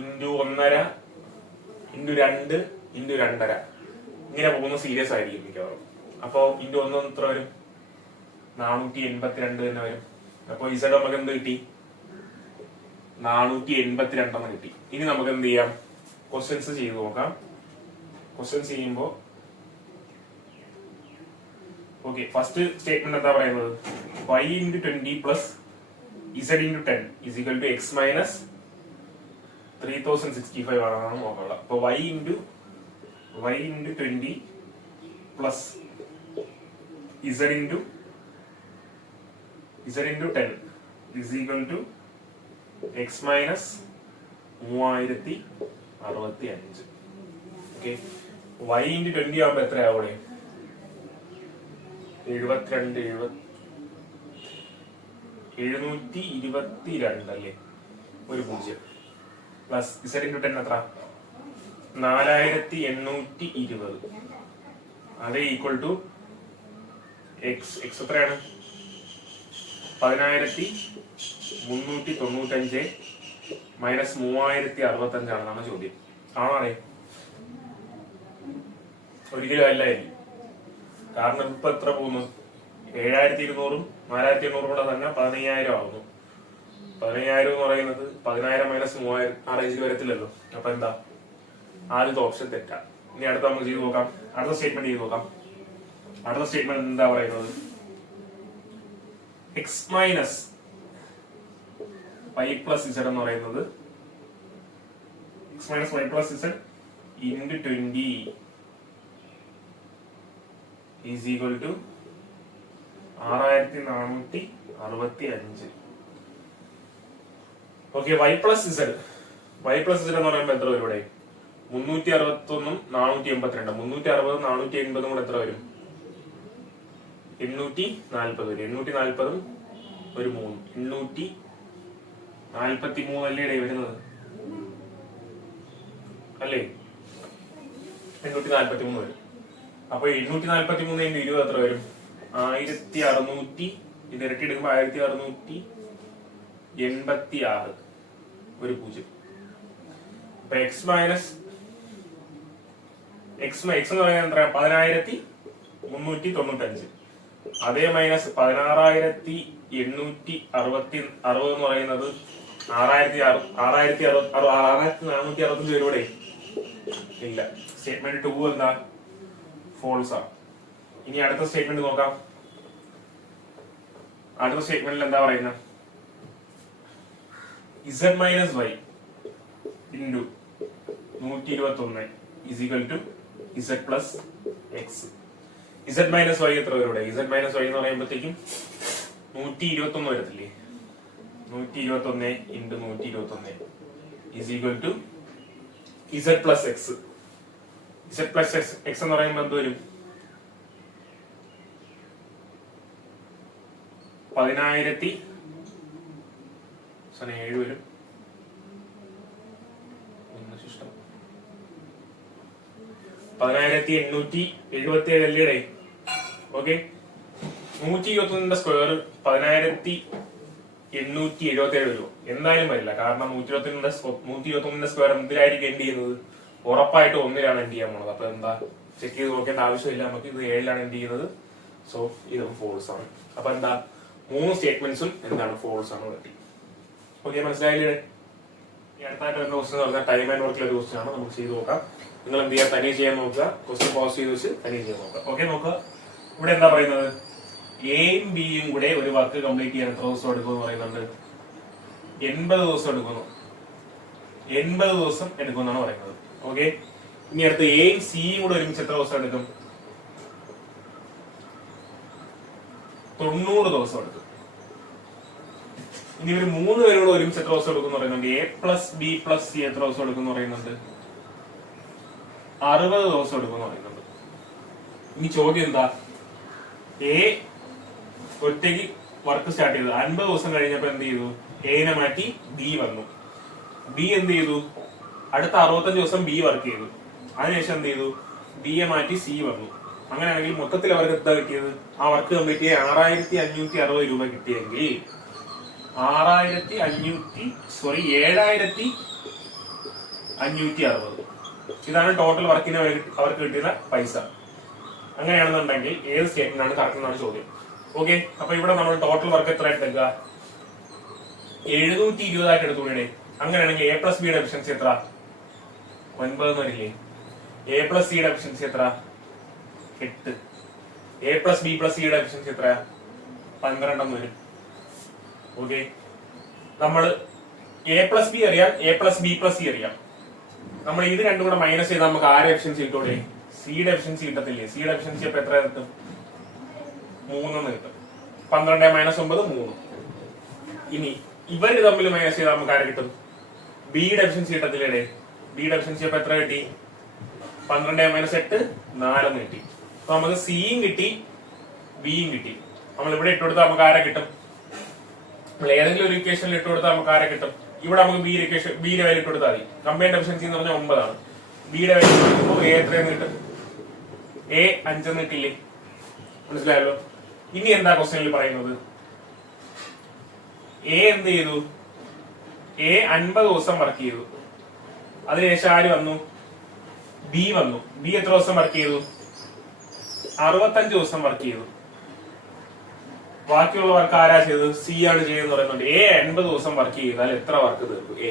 ഇൻറ്റു 1.5 ഇൻറ്റു 2 ഇൻറ്റു 2.5 ഇങ്ങനെ പോകുന്ന സീരിയസ് ആയിരിക്കും മിക്കവാറും. അപ്പൊ ഇൻറ്റു 1 എത്ര വരും? 482 തന്നെ വരും. അപ്പൊ ഇസഡ് നമുക്ക് എന്ത് കിട്ടി? 482 കിട്ടി. ഇനി നമുക്ക് എന്ത് ചെയ്യാം? ക്വസ്റ്റ്യൻസ് ചെയ്ത് നോക്കാം. ക്വസ്റ്റ്യൻസ് ചെയ്യുമ്പോ ഓക്കെ, ഫസ്റ്റ് സ്റ്റേറ്റ്മെന്റ് എന്താ പറയുന്നത്? y into 20 plus z into 10 is equal to x minus 3065 ആണെന്നാണ് നോക്കാനുള്ളത്. അപ്പൊ y into 20 plus z into 10 is equal to x minus 3065. Okay, y into 20 ആവുമ്പോ എത്രയാവൂടെ? 722 അല്ലേ? ഒരു 0 പ്ലസ് z into 10 എത്ര? 4820. അതേ ഈക്വൽ ടു എക്സ് എത്രയാണ്? 10395 മൈനസ് 3065 ആണെന്നാണ് ചോദ്യം. ആണോ? ഒരിക്കലും അല്ലായിരിക്കും. കാരണം ഇപ്പൊ എത്ര പോകുന്നു? 7200ഉം 4800 കൂടെ തന്നെ 15000 ആവുന്നു. 15000 എന്ന് പറയുന്നത് 10000 മൈനസ് 3000 ആ റേഞ്ചിൽ വരത്തില്ലല്ലോ. അപ്പൊ എന്താ? ആദ്യത്തെ ഓപ്ഷൻ തെറ്റാ. ഇനി അടുത്ത നമുക്ക് ചെയ്ത് നോക്കാം. അടുത്ത സ്റ്റേറ്റ്മെന്റ് ചെയ്ത് നോക്കാം. അടുത്ത സ്റ്റേറ്റ്മെന്റ് എന്താ പറയുന്നത്? X minus y plus z എന്ന് പറയുന്നത് X minus y plus z into 20 is equal to 6465. Okay, y plus z എന്ന് പറയുമ്പോൾ എത്ര വരും ഇവിടെ? 361 482. 360 480 കൂടെ എത്ര വരും? 840 വരും. 840 ഒരു 3 843 അല്ലേ വരുന്നത്? അല്ലേ? 843 വരും. അപ്പൊ 843 × 20 എത്ര വരും? 1600. ഇത് ഇരട്ടി എടുക്കുമ്പോ 1686 ഒരു 0. അപ്പൊ എക്സ് എന്ന് പറയുന്നത് എത്ര? 10395. അതേ മൈനസ് 16860 എന്ന് പറയുന്നത് 6465 രൂപയുടെ ഇല്ല. സ്റ്റേറ്റ്മെന്റ് 2 എന്താ? ഫോൾസ് ആണ്. ഇനി അടുത്ത സ്റ്റേറ്റ്മെന്റ് നോക്കാം. അടുത്ത സ്റ്റേറ്റ്മെന്റിൽ എന്താ പറയുന്നത്? z minus y into 121 is equal to z plus X. z minus y എത്ര വരും? z മൈനസ് y എന്ന് പറയുമ്പോഴത്തേക്കും 121 വരത്തില്ലേ? 121 into 121 is equal to z plus X. z plus X എന്ന് പറയുമ്പോൾ എന്ത് വരും? 10700 വരും. 10877 അല്ലേ? ഓക്കെ, 121ന്റെ സ്ക്വയർ 10877 വരും. എന്തായാലും വരില്ല. കാരണം 121ന്റെ സ്ക്വയർ എന്തിലായിരിക്കും എൻഡ് ചെയ്യുന്നത്? ഉറപ്പായിട്ട് 1ലാണ് എൻഡ് ചെയ്യാൻ പോണത്. അപ്പൊ എന്താ? ചെക്ക് ചെയ്ത് നോക്കേണ്ട ആവശ്യമില്ല. നമുക്ക് ഇത് 7ലാണ് എൻഡ് ചെയ്യുന്നത്. സോ ഇതും ഫോൾസ് ആണ്. അപ്പൊ എന്താ? 3 സ്റ്റേറ്റ്മെന്റ്സും എന്താണ്? ഫോൾസ് ആണ് കിട്ടി. ഓക്കെ, മനസ്സിലായില്ലേ? അടുത്തായിട്ട് വരുന്ന ക്വസ്റ്റൻ എന്ന് പറഞ്ഞാൽ ടൈം ആൻഡ് വർക്കിലെ ഒരു ക്വസ്റ്റൻ ആണ്. നമുക്ക് ചെയ്ത് നോക്കാം. നിങ്ങൾ എന്ത് ചെയ്യാൻ? തനിയെ ചെയ്യാൻ നോക്കുക. ക്വസ്റ്റൻ പോസ് ചെയ്ത് വെച്ച് തനിയെ ചെയ്യാൻ നോക്കുക. ഓക്കെ, നോക്കുക. ഇവിടെ എന്താ പറയുന്നത്? എയും ബിയും കൂടെ ഒരു വർക്ക് കംപ്ലീറ്റ് ചെയ്യാൻ എത്ര ദിവസം എടുക്കും എന്ന് പറയുന്നുണ്ട്? 80 ദിവസം എടുക്കുന്നു. 80 ദിവസം എടുക്കുമെന്നാണ് പറയുന്നത്. ഓക്കെ, ഇനി അടുത്ത് എയും സിയും കൂടെ ഒരുമിച്ച് എത്ര ദിവസം എടുക്കും? 90 ദിവസം എടുക്കും. ഇനി ഒരു 3 പേരോട് ഒരുമിച്ച് എത്ര ദിവസം എടുക്കും പറയുന്നുണ്ട്? A plus B plus C എത്ര ദിവസം എടുക്കും പറയുന്നുണ്ട്? 60 ദിവസം എടുക്കും പറയുന്നുണ്ട്. ഇനി ചോദ്യം എന്താ? എ ഒറ്റയ്ക്ക് വർക്ക് സ്റ്റാർട്ട് ചെയ്തു, 50 ദിവസം കഴിഞ്ഞപ്പോ എന്ത് ചെയ്തു? എനെ മാറ്റി ബി വന്നു. ബി എന്ത് ചെയ്തു? അടുത്ത 65 ദിവസം ബി വർക്ക് ചെയ്തു. അതിനുശേഷം എന്ത് ചെയ്തു? ബിയെ മാറ്റി സി വന്നു. അങ്ങനെയാണെങ്കിൽ മൊത്തത്തിൽ അവർക്ക് എന്താ കിട്ടിയത്? ആ വർക്ക് കംപ്ലീറ്റ് ചെയ്യാൻ 6560 രൂപ കിട്ടിയെങ്കിൽ 7560 ഇതാണ് ടോട്ടൽ വർക്കിന് അവർക്ക് കിട്ടിയ പൈസ. അങ്ങനെയാണെന്നുണ്ടെങ്കിൽ ഏത് സ്റ്റേറ്റ്മെന്റ് ആണ് കറക്റ്റ് എന്നാണ് ചോദ്യം. ഓക്കെ, അപ്പൊ ഇവിടെ നമ്മൾ ടോട്ടൽ വർക്ക് എത്ര എടുക്കുക? 720 ആയിട്ട് എടുത്തുകൂടെ? അങ്ങനെയാണെങ്കിൽ എ പ്ലസ് ബിയുടെ എഫിഷ്യൻസി എത്ര? 9 വരില്ലേ? എ പ്ലസ് സിയുടെ എഫിഷ്യൻസി എത്ര? 8. എ പ്ലസ് ബി പ്ലസ് സിയുടെ എഫിഷ്യൻസി എത്ര? 12 വരും. ഓക്കെ, നമ്മൾ എ പ്ലസ് ബി അറിയാം, A plus B plus C അറിയാം. നമ്മൾ ഇത് രണ്ടും കൂടെ മൈനസ് ചെയ്താൽ നമുക്ക് ആരെ എഫിഷ്യൻസി കിട്ടൂടെ? സിയുടെ എഫിഷ്യൻസി കിട്ടത്തില്ലേ? സിയുടെ എഫിഷ്യൻസി അപ്പൊ എത്ര കിട്ടും? 3 കിട്ടും. 12 - 9 3. ഇനി ഇവര് തമ്മിൽ മൈനസ് ചെയ്താൽ നമുക്ക് ആരെ കിട്ടും? ബിയുടെ എഫിഷ്യൻസി കിട്ടത്തില്ലേ? ബിയുടെ എഫിഷ്യൻസി അപ്പൊ എത്ര കിട്ടി? 12 - 8 4 കിട്ടി. അപ്പൊ നമുക്ക് സിയും കിട്ടി, ബിയും കിട്ടി. നമ്മൾ ഇവിടെ ഇട്ടുകൊടുത്താൽ നമുക്ക് ആരെ കിട്ടും? നമ്മൾ ഏതെങ്കിലും ഒരു ഇക്വേഷനിൽ ഇട്ടുകൊടുത്താൽ നമുക്ക് ആരെ കിട്ടും? ഇവിടെ നമുക്ക് ബിയുടെ വാല്യൂ ഇട്ടുകൊടുത്താൽ മതി. കമ്പൈൻഡ് എഫിഷ്യൻസി എന്ന് പറഞ്ഞാൽ 9 ആണ്. ബിയുടെ വാല്യൂ കൊടുക്കുമ്പോൾ എ എത്രയെന്ന് കിട്ടും? എ 5 കിട്ടില്ലേ? മനസ്സിലായല്ലോ. ഇനി എന്താ ക്വസ്റ്റ്യനിൽ പറയുന്നത്? എ എന്ത് ചെയ്തു? എ 50 ദിവസം വർക്ക് ചെയ്തു. അതിനുശേഷം ആര് വന്നു? ബി വന്നു. ബി എത്ര ദിവസം വർക്ക് ചെയ്തു? 65 ദിവസം വർക്ക് ചെയ്തു. ബാക്കിയുള്ള വർക്ക് ആരാ ചെയ്തത്? സി ആണ് ചെയ്തെന്ന് പറയുന്നുണ്ട്. എ 80 ദിവസം വർക്ക് ചെയ്താൽ എത്ര വർക്ക് തീർക്കും? എ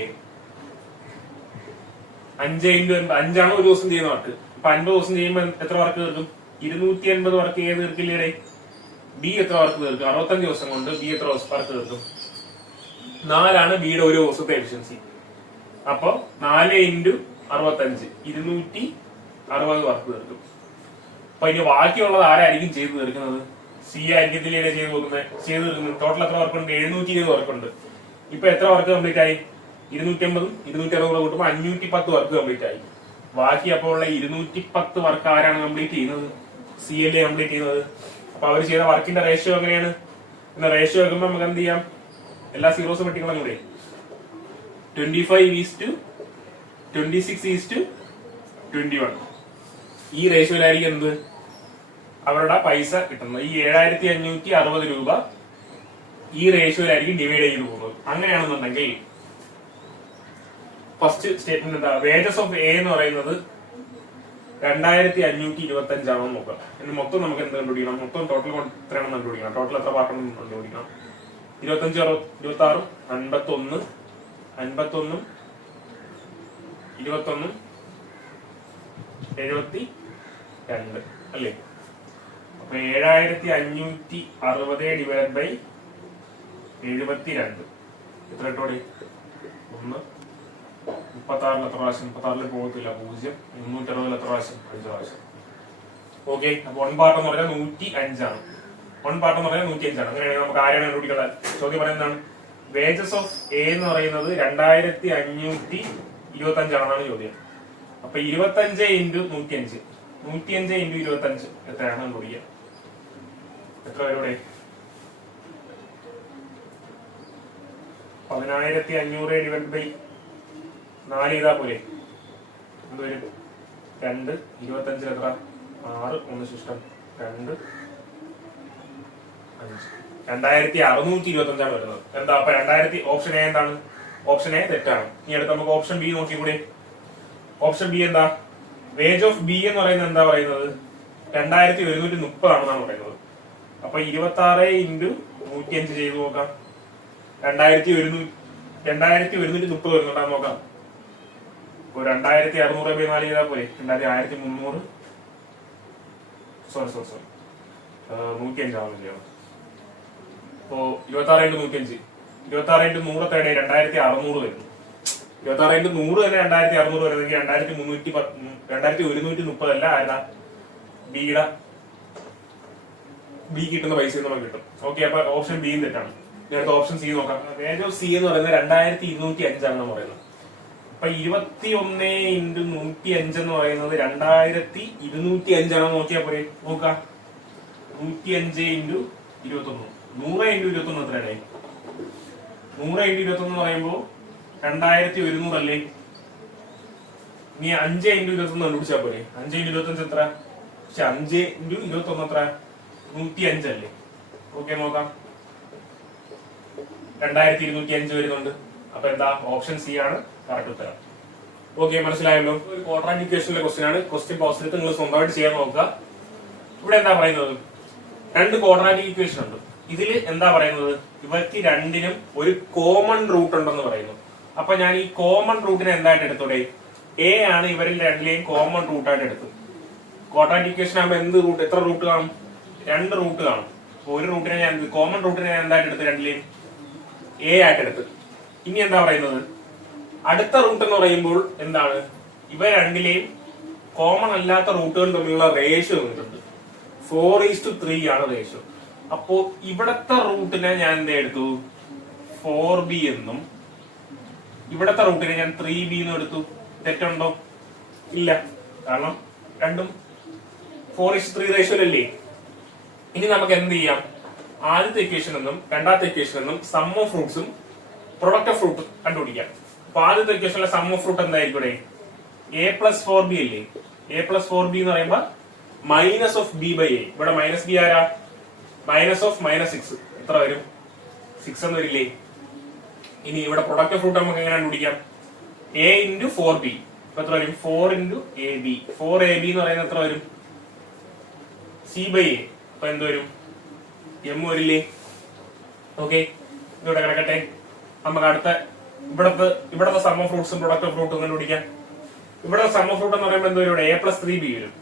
5 × 5 ആണ് ഒരു ദിവസം ചെയ്യുന്ന വർക്ക്. അപ്പൊ 50 ദിവസം ചെയ്യുമ്പോൾ എത്ര വർക്ക് തീർക്കും? 280 വർക്ക് എ തീർക്കില്ലേ? ബി എത്ര വർക്ക് തീർക്കും? 65 ദിവസം കൊണ്ട് ബി എത്ര വർക്ക് തീർക്കും? 4 ബിയുടെ ഒരു ദിവസത്തെ എഫിഷ്യൻസി. അപ്പൊ 4 × 65 260 വർക്ക് തീർക്കും. അപ്പൊ ഇനി ബാക്കിയുള്ളത് ആരായിരിക്കും ചെയ്തു തീർക്കുന്നത്? സി ആയിരിക്കത്തില്ലേ ചെയ്ത് തീർക്കുന്നത്? ടോട്ടൽ എത്ര വർക്കുണ്ട്? 720 വർക്കുണ്ട്. ഇപ്പൊ എത്ര വർക്ക് കംപ്ലീറ്റ് ആയി? 280 260 കൂട്ടുമ്പോൾ 510 വർക്ക് കംപ്ലീറ്റ് ആയി. ബാക്കി അപ്പോൾ ഉള്ള 210 വർക്ക് ആരാണ് കംപ്ലീറ്റ് ചെയ്യുന്നത്? സി അല്ലേ കംപ്ലീറ്റ് ചെയ്യുന്നത്. അപ്പൊ അവർ ചെയ്ത വർക്കിന്റെ റേഷ്യോ എങ്ങനെയാണ്? റേഷ്യോ വെക്കുമ്പോൾ നമുക്ക് എന്ത് ചെയ്യാം? എല്ലാ സീറോസും വെട്ടിക്കണം കൂടെ. 25:26:21. ഈ റേഷ്യോയിലായിരിക്കും എന്ത്? അവരുടെ പൈസ കിട്ടുന്നത്. ഈ 7560 രൂപ ഈ റേഷ്യോയിലായിരിക്കും ഡിവൈഡ് ചെയ്ത് പോകുന്നത്. അങ്ങനെയാണെന്നുണ്ടെങ്കിൽ ഫസ്റ്റ് സ്റ്റേറ്റ്മെന്റ് എന്താ? വേജസ് ഓഫ് എ എന്ന് പറയുന്നത് 2525 ആണെന്ന് നോക്കാം. ഇനി മൊത്തം നമുക്ക് എന്ത് കണ്ടുപിടിക്കണം? മൊത്തം ടോട്ടൽ എത്രയാണെന്ന് കണ്ടുപിടിക്കണം. ടോട്ടൽ എത്ര പാർട്ടാണെന്ന് കണ്ടുപിടിക്കണം. 25 26 51 51 21 72 അല്ലേ? അപ്പൊ 7560 ഡിവൈഡ് ബൈ 72 എത്ര ഇട്ടോടെ? 1 36 എത്ര പ്രാവശ്യം? 36 പോകത്തില്ല. 0 360 എത്ര പ്രാവശ്യം? 5 പ്രാവശ്യം. ഓക്കെ, അപ്പൊ 1 പാർട്ട് എന്ന് പറഞ്ഞാൽ 105 ആണ്. 1 പാർട്ട് എന്ന് പറഞ്ഞാൽ 105 ആണ്. അങ്ങനെയാണെങ്കിൽ നമുക്ക് ആരെയാണ് കണ്ടുപിടിക്കേണ്ടത്? ചോദ്യം പറയുന്നതാണ് വേജസ് ഓഫ് എ എന്ന് പറയുന്നത് 2525 ആണെന്നാണ് ചോദ്യം. അപ്പൊ 25 × 105 105 × 25 എത്രയാണ് കണ്ടുപിടിക്കുക? എത്ര പേരുടെ? 10500 ഡിവൈഡ് ബൈ 4 ചെയ്താ പോലെ എന്ത് വരും? 2 25 എത്ര? 6 1 ശിഷ്ടം 2 5 2625 ആണ് വരുന്നത്. എന്താ? അപ്പൊ 2000 ഓപ്ഷൻ എ എന്താണ്? ഓപ്ഷൻ എ തെറ്റാണ്. ഇനി അടുത്ത് നമുക്ക് ഓപ്ഷൻ ബി നോക്കിക്കൂടെ? ഓപ്ഷൻ ബി എന്താ? വേജ് ഓഫ് ബി എന്ന് പറയുന്നത് എന്താ പറയുന്നത്? 2130 ആണെന്നാണ് പറയുന്നത്. അപ്പൊ 26 × 105 ചെയ്ത് നോക്കാം. 2130 വരുന്നുണ്ടാന്ന് നോക്കാം. 2600 × 4 ചെയ്താൽ പോലെ 1300 സോറി 105 ആവുന്നില്ല. അപ്പോ 26 × 105 26 × 100 എത്രയുടെ? 2600 വരുന്നു. 26 × 100 തന്നെ 2600 വരുന്നെങ്കിൽ 2130 അല്ല ആരാ? ബിയുടെ ബി കിട്ടുന്ന പൈസ നമുക്ക് കിട്ടും. ഓക്കെ, അപ്പൊ ഓപ്ഷൻ ബി തെറ്റാണ്. അടുത്ത ഓപ്ഷൻ സി നോക്കാം. വാല്യൂ ഓഫ് സി എന്ന് പറയുന്നത് 2225 എന്ന് പറയുന്നത്. അപ്പൊ 21 × 105 എന്ന് പറയുന്നത് 2225 ആണോ നോക്കിയാ പോരെ. നോക്കാം, 105 × 21, 100 × 21 എത്രയാണ്? 100 × 21 എന്ന് പറയുമ്പോ 2100 അല്ലേ? നീ 5 × 21 കണ്ടുപിടിച്ചാ പോരെ. 5 × 25 എത്ര? പക്ഷെ 5 × 21 എത്ര? 105 അല്ലേ? ഓക്കെ, നോക്കാം. 2225 വരുന്നുണ്ട്. അപ്പൊ എന്താ? ഓപ്ഷൻ സി ആണ് കറക്റ്റ് ഉത്തരം. ഓക്കെ, മനസ്സിലായല്ലോ. ഒരു ക്വാഡ്രാറ്റിക് ഇക്വേഷനിലെ ക്വസ്റ്റ്യൻ ആണ്. ക്വസ്റ്റ്യൻ ബോക്സിൽ നിങ്ങൾ സ്വന്തമായിട്ട് ചെയ്യാൻ നോക്കുക. ഇവിടെ എന്താ പറയുന്നത്? 2 ക്വാഡ്രാറ്റിക് ഇക്വേഷൻ ഉണ്ട്. ഇതിൽ എന്താ പറയുന്നത്? ഇവർക്ക് രണ്ടിനും ഒരു കോമൺ റൂട്ട് ഉണ്ടെന്ന് പറയുന്നു. അപ്പൊ ഞാൻ ഈ കോമൺ റൂട്ടിനെ എന്തായിട്ട് എടുത്തോടെ? എ ആണ് ഇവരിൽ രണ്ടിലെയും കോമൺ റൂട്ടായിട്ട് എടുത്തു. ക്വാഡ്രാറ്റിക് ഇക്വേഷൻ ആകുമ്പോൾ എന്ത് റൂട്ട്, എത്ര റൂട്ട് കാണും? 2 റൂട്ട് കാണും. അപ്പൊ ഒരു റൂട്ടിനെ ഞാൻ കോമൺ റൂട്ടിനെ ഞാൻ എന്തായിട്ട് എടുത്ത്? രണ്ടിലെയും എ ആയിട്ട് എടുത്ത്. ഇനി എന്താ പറയുന്നത്? അടുത്ത റൂട്ട് എന്ന് പറയുമ്പോൾ എന്താണ്? ഇവ രണ്ടിലെയും കോമൺ അല്ലാത്ത റൂട്ടുകൾ തമ്മിലുള്ള റേഷ്യോ വന്നിട്ടുണ്ട്. 4:3 ആണ് റേഷ്യോ. അപ്പോ ഇവിടത്തെ റൂട്ടിനെ ഞാൻ എന്ത് എടുത്തു? 4b എന്നും ഇവിടത്തെ റൂട്ടിനെ ഞാൻ 3b എന്നും എടുത്തു. തെറ്റുണ്ടോ? ഇല്ല, കാരണം രണ്ടും 4:3 റേഷ്യോയിലല്ലേ. ഇനി നമുക്ക് എന്ത് ചെയ്യാം? ആദ്യത്തെ ഇക്വേഷൻ എന്നും രണ്ടാമത്തെ ഇക്വേഷൻ എന്നും സം ഓഫ് ഫ്രൂട്ട്സും പ്രൊഡക്റ്റ് ഓഫ് ഫ്രൂട്ട് കണ്ടുപിടിക്കാം. അപ്പൊ ആദ്യത്തെ ഇക്വേഷനിലെ സം ഓഫ് ഫ്രൂട്ട് എന്തായിരിക്കും? a+4b അല്ലേ? a+4b എന്ന് പറയുമ്പോ minus of b by a. ഇവിടെ മൈനസ് ബി ആരാ? മൈനസ് ഓഫ് -6 എത്ര വരും? 6 എന്ന് വരില്ലേ? ഇനി ഇവിടെ പ്രൊഡക്റ്റ് ഓഫ് ഫ്രൂട്ട് നമുക്ക് എങ്ങനെ കണ്ടുപിടിക്കാം? a × 4b എത്ര വരും? 4 × ab. 4ab എന്ന് പറയുന്നത് എത്ര വരും? c by a. അപ്പൊ എന്ത് വരും? m വരില്ലേ? ഓക്കെ, ഇവിടെ കിടക്കട്ടെ. നമുക്ക് അടുത്ത ഇവിടത്തെ സം ഓഫ് ഫ്രൂട്ട്സും പ്രൊഡക്റ്റ് ഓഫ് ഫ്രൂട്ടും കണ്ടുപിടിക്കാം. ഇവിടെ സം ഓഫ് ഫ്രൂട്ട് എന്ന് പറയുമ്പോൾ എന്ത് വരും? ഇവിടെ a+3b വരും.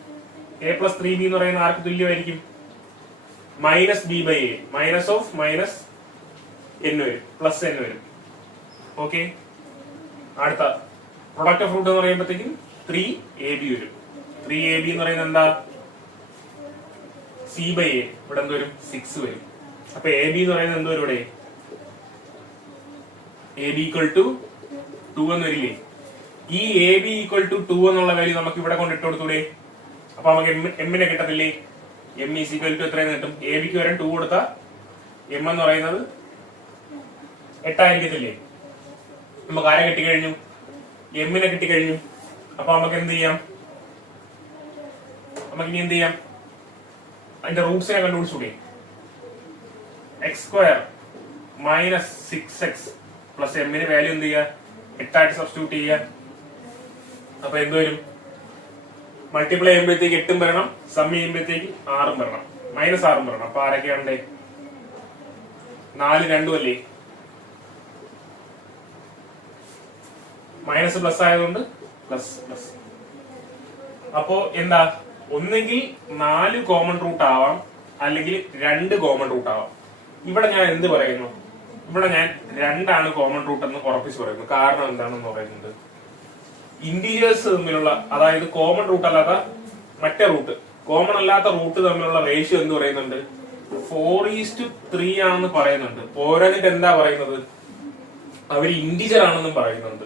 a+3b എന്ന് പറയുന്നത് ആർക്ക് തുല്യമായിരിക്കും? -b by a. Minus of minus n വരും, പ്ലസ് n വരും. ഓക്കെ, അടുത്ത പ്രൊഡക്റ്റ് ഓഫ് ഫ്രൂട്ട് എന്ന് പറയുമ്പോഴത്തേക്കും 3ab വരും. 3ab എന്ന് പറയുന്നത് എന്താ? c by a. ഇവിടെ എന്ത് വരും? 6 വരും. അപ്പൊ ab എന്ന് പറയുന്നത് എന്ത് വരും? ഇവിടെ ab = 2 എന്ന് വരില്ലേ? ഈ ab = 2 എന്നുള്ള വാല്യൂ നമുക്ക് ഇവിടെ കൊണ്ട് ഇട്ട് കൊടുത്തൂടെ? അപ്പൊ നമുക്ക് എമ്മിനെ കിട്ടത്തില്ലേ? m = എത്രയെന്ന് കിട്ടും? ab ക്ക് വരാൻ 2 കൊടുത്ത m എന്ന് പറയുന്നത് 8 ആയിരിക്കത്തില്ലേ? നമുക്ക് ആരെ കിട്ടിക്കഴിഞ്ഞു? എമ്മിനെ കിട്ടിക്കഴിഞ്ഞു. അപ്പൊ നമുക്ക് എന്ത് ചെയ്യാം? നമുക്ക് ഇനി എന്ത് ചെയ്യാം? അതിന്റെ റൂട്ട്സിനെ കണ്ടുപിടിച്ചൂടെ? x² - 6x പ്ലസ് എമ്മിന് വാല്യൂ എന്ത് ചെയ്യുക? 8 ആയിട്ട് സബ്സ്റ്റിറ്റ്യൂട്ട് ചെയ്യുക. അപ്പൊ എന്ത് വരും? മൾട്ടിപ്ലൈ ചെയ്യുമ്പോഴത്തേക്ക് 8 വരണം, സം ചെയ്യുമ്പോഴത്തേക്ക് 6 വരണം, -6 വരണം. അപ്പൊ ആരൊക്കെയാണ്ടേ? 4 2 അല്ലേ? മൈനസ് പ്ലസ് ആയതുകൊണ്ട് പ്ലസ് പ്ലസ്. അപ്പോ എന്താ? ഒന്നെങ്കിൽ 4 കോമൺ റൂട്ട് ആവാം, അല്ലെങ്കിൽ 2 കോമൺ റൂട്ട് ആവാം. ഇവിടെ ഞാൻ എന്ത് പറയുന്നു? ഇവിടെ ഞാൻ 2 ആണ് കോമൺ റൂട്ട് എന്ന് ഉറപ്പിച്ച് പറയുന്നു. കാരണം എന്താണെന്ന് പറയുന്നത്, ഇന്റീരിയേഴ്സ് തമ്മിലുള്ള, അതായത് കോമൺ റൂട്ട് അല്ലാത്ത മറ്റേ റൂട്ട്, കോമൺ അല്ലാത്ത റൂട്ട് തമ്മിലുള്ള റേഷ്യോ എന്ന് പറയുന്നുണ്ട് 4:3 ആണെന്ന് പറയുന്നുണ്ട്. പോരാഞ്ഞിട്ട് എന്താ പറയുന്നത്? അവര് ഇന്റീജർ ആണെന്നും പറയുന്നുണ്ട്.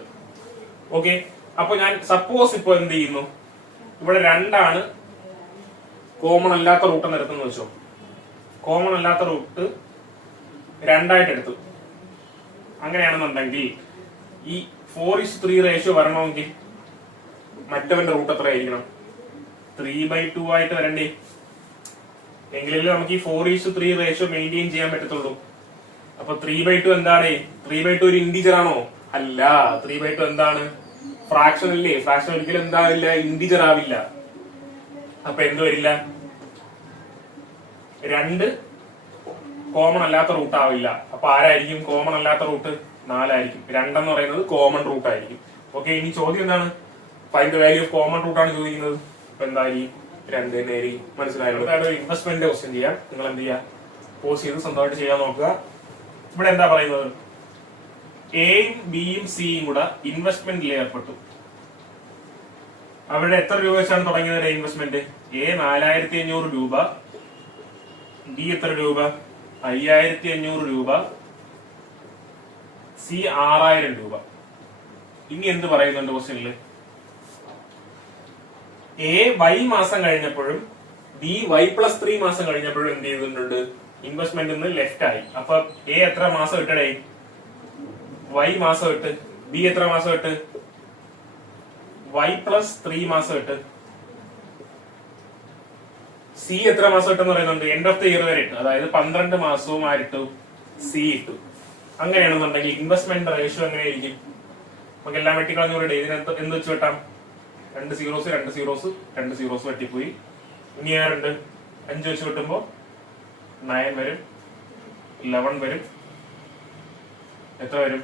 ഓക്കെ, അപ്പൊ ഞാൻ സപ്പോസ് ഇപ്പൊ എന്ത് ചെയ്യുന്നു? ഇവിടെ 2 ആണ് കോമൺ അല്ലാത്ത റൂട്ട് എന്ന് എടുത്തെന്ന് വെച്ചോ. കോമൺ അല്ലാത്ത റൂട്ട് 2 ആയിട്ട് എടുത്തു. അങ്ങനെയാണെന്നുണ്ടെങ്കിൽ ഈ 4:3 റേഷ്യോ വരണമെങ്കിൽ മറ്റവന്റെ റൂട്ട് എത്ര ആയിരിക്കണം? 3/2 ആയിട്ട് വരണ്ടേ? എങ്കിലല്ലേ നമുക്ക് ഈ 4:3 റേഷ്യോ മെയിൻറ്റെയിൻ ചെയ്യാൻ പറ്റത്തുള്ളൂ. അപ്പൊ 3/2 എന്താണ്? 3/2 ഒരു ഇന്റീജർ ആണോ? അല്ല. 3/2 എന്താണ്? ഫ്രാക്ഷൻ അല്ലേ? ഫ്രാക്ഷൻ ഒരിക്കലും എന്താവില്ല? ഇന്റീജർ ആവില്ല. അപ്പൊ എന്ത് വരില്ല? 2 കോമൺ അല്ലാത്ത റൂട്ട് ആവില്ല. അപ്പൊ ആരായിരിക്കും കോമൺ അല്ലാത്ത റൂട്ട്? 4 ആയിരിക്കും. 2 എന്ന് പറയുന്നത് കോമൺ റൂട്ട് ആയിരിക്കും. ഓക്കെ, ഇനി ചോദ്യം എന്താണ്? Find the value of common root ആണ് ചോദിക്കുന്നത്. അപ്പൊ എന്തായിരിക്കും? 2 നേരി. മനസ്സിലായല്ലോ. ഒരു ഇൻവെസ്റ്റ്മെന്റ് ക്വസ്റ്റ്യൻ ചെയ്യാം. നിങ്ങൾ എന്ത് ചെയ്യുക? പോസ് ചെയ്ത് സ്വന്തമായിട്ട് ചെയ്യാൻ നോക്കുക. ഇവിടെ എന്താ പറയുന്നത്? എയും ബിയും സിയും കൂടെ ഇൻവെസ്റ്റ്മെന്റിൽ ഏർപ്പെട്ടു. അവിടെ എത്ര രൂപ വെച്ചാണ് തുടങ്ങിയത് ഇൻവെസ്റ്റ്മെന്റ്? എ 4500 രൂപ, ബി എത്ര രൂപ? 5500 രൂപ. സി 6000 രൂപ. ഇനി എന്ത് പറയുന്നുണ്ട് ക്വസ്റ്റ്യനില്? എ വൈ മാസം കഴിഞ്ഞപ്പോഴും ബി വൈ പ്ലസ് 3 മാസം കഴിഞ്ഞപ്പോഴും എന്ത് ചെയ്തിട്ടുണ്ട്? ഇൻവെസ്റ്റ്മെന്റ് നിന്ന് ലെഫ്റ്റ് ആയി. അപ്പൊ എ എത്ര മാസം ഇട്ടടേ? വൈ മാസം ഇട്ട്. ബി എത്ര മാസം ഇട്ട്? വൈ പ്ലസ് 3 മാസം ഇട്ട്. സി എത്ര മാസം ഇട്ടെന്ന് പറയുന്നുണ്ട്? എൻഡ് ഓഫ് ദ ഇയർ വരെ ഇട്ടു. അതായത് 12 മാസവും ആരിട്ടു? സി ഇട്ടു. അങ്ങനെയാണെന്നുണ്ടെങ്കിൽ ഇൻവെസ്റ്റ്മെന്റ് റേഷ്യോ എങ്ങനെയായിരിക്കും? നമുക്ക് എല്ലാം വെട്ടിക്കളഞ്ഞൂടെ. ഇതിനകത്ത് എന്ത് വെച്ച് വെട്ടാം? 2 സീറോസ് 2 സീറോസ് 2 സീറോസ് വെട്ടിപ്പോയി. ഇനി ആരുണ്ട്? 5 വെച്ച് വെട്ടുമ്പോ 9 വരും, 11 വരും, എത്ര വരും?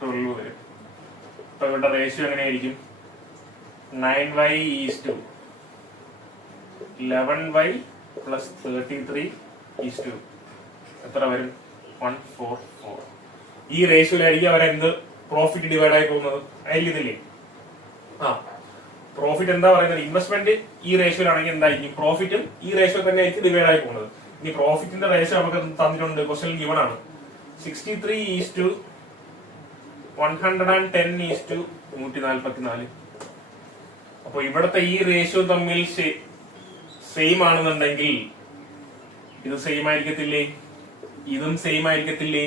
12 വരും. അപ്പൊ ഇവിടെ റേഷ്യോ എങ്ങനെയായിരിക്കും? 9y is to 11y plus 33 is to എത്ര വരും? 144. ഈ റേഷ്യോയിലായിരിക്കും അവരെന്ത് പ്രോഫിറ്റ് ഡിവൈഡ് ആയി പോകുന്നത്? ആയിരിക്കുന്നില്ലേ? ആ, പ്രോഫിറ്റ് എന്താ പറയുന്നത്? ഇൻവെസ്റ്റ്മെന്റ് ഈ റേഷ്യോയിലാണെങ്കിൽ എന്തായിരിക്കും? പ്രോഫിറ്റും ഈ റേഷ്യോ തന്നെ ആയിരിക്കും ഡിവൈഡ് ആയി പോകുന്നത്. ഇനി പ്രോഫിറ്റിന്റെ റേഷ്യോ നമുക്ക് തന്നിട്ടുണ്ട്, ക്വസ്റ്റ്യൻ ഗിവൺ ആണ്. 63 ഈസ് ടു 110 ഈസ് ടു 144. അപ്പൊ ഇവിടത്തെ ഈ റേഷ്യോ തമ്മിൽ സെയിം ആണെന്നുണ്ടെങ്കിൽ ഇത് സെയിം ആയിരിക്കത്തില്ലേ? ഇതും സെയിം ആയിരിക്കത്തില്ലേ?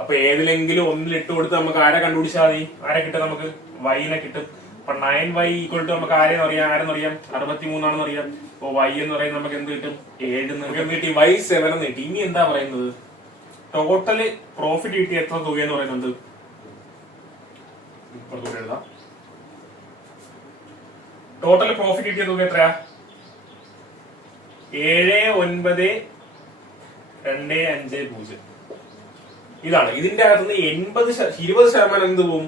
അപ്പൊ ഏതിലെങ്കിലും ഒന്നിൽ ഇട്ട് കൊടുത്ത് നമുക്ക് ആരെ കണ്ടുപിടിച്ചാൽ മതി? ആരെ കിട്ടും? നമുക്ക് വൈനെ കിട്ടും. അപ്പൊ 9y ഈക്വൽ ടു നമുക്ക് ആരെന്നറിയാം? 63 ആണെന്ന് അറിയാം. അപ്പൊ y എന്ന് പറയുന്നത് നമുക്ക് എന്ത് കിട്ടും? 7 എന്ന് കിട്ടി. y 7 എന്ന് കിട്ടി. ഇനി എന്താ പറയുന്നത്? ടോട്ടല് പ്രോഫിറ്റ് കിട്ടിയ എത്ര തുക എന്ന് പറയുന്നുണ്ട്? എഴുതാം. ടോട്ടൽ പ്രോഫിറ്റ് കിട്ടിയ തുക എത്രയാ? 79250. ഇതാണ്. ഇതിന്റെ അകത്തുനിന്ന് 20% എന്ത് പോവും?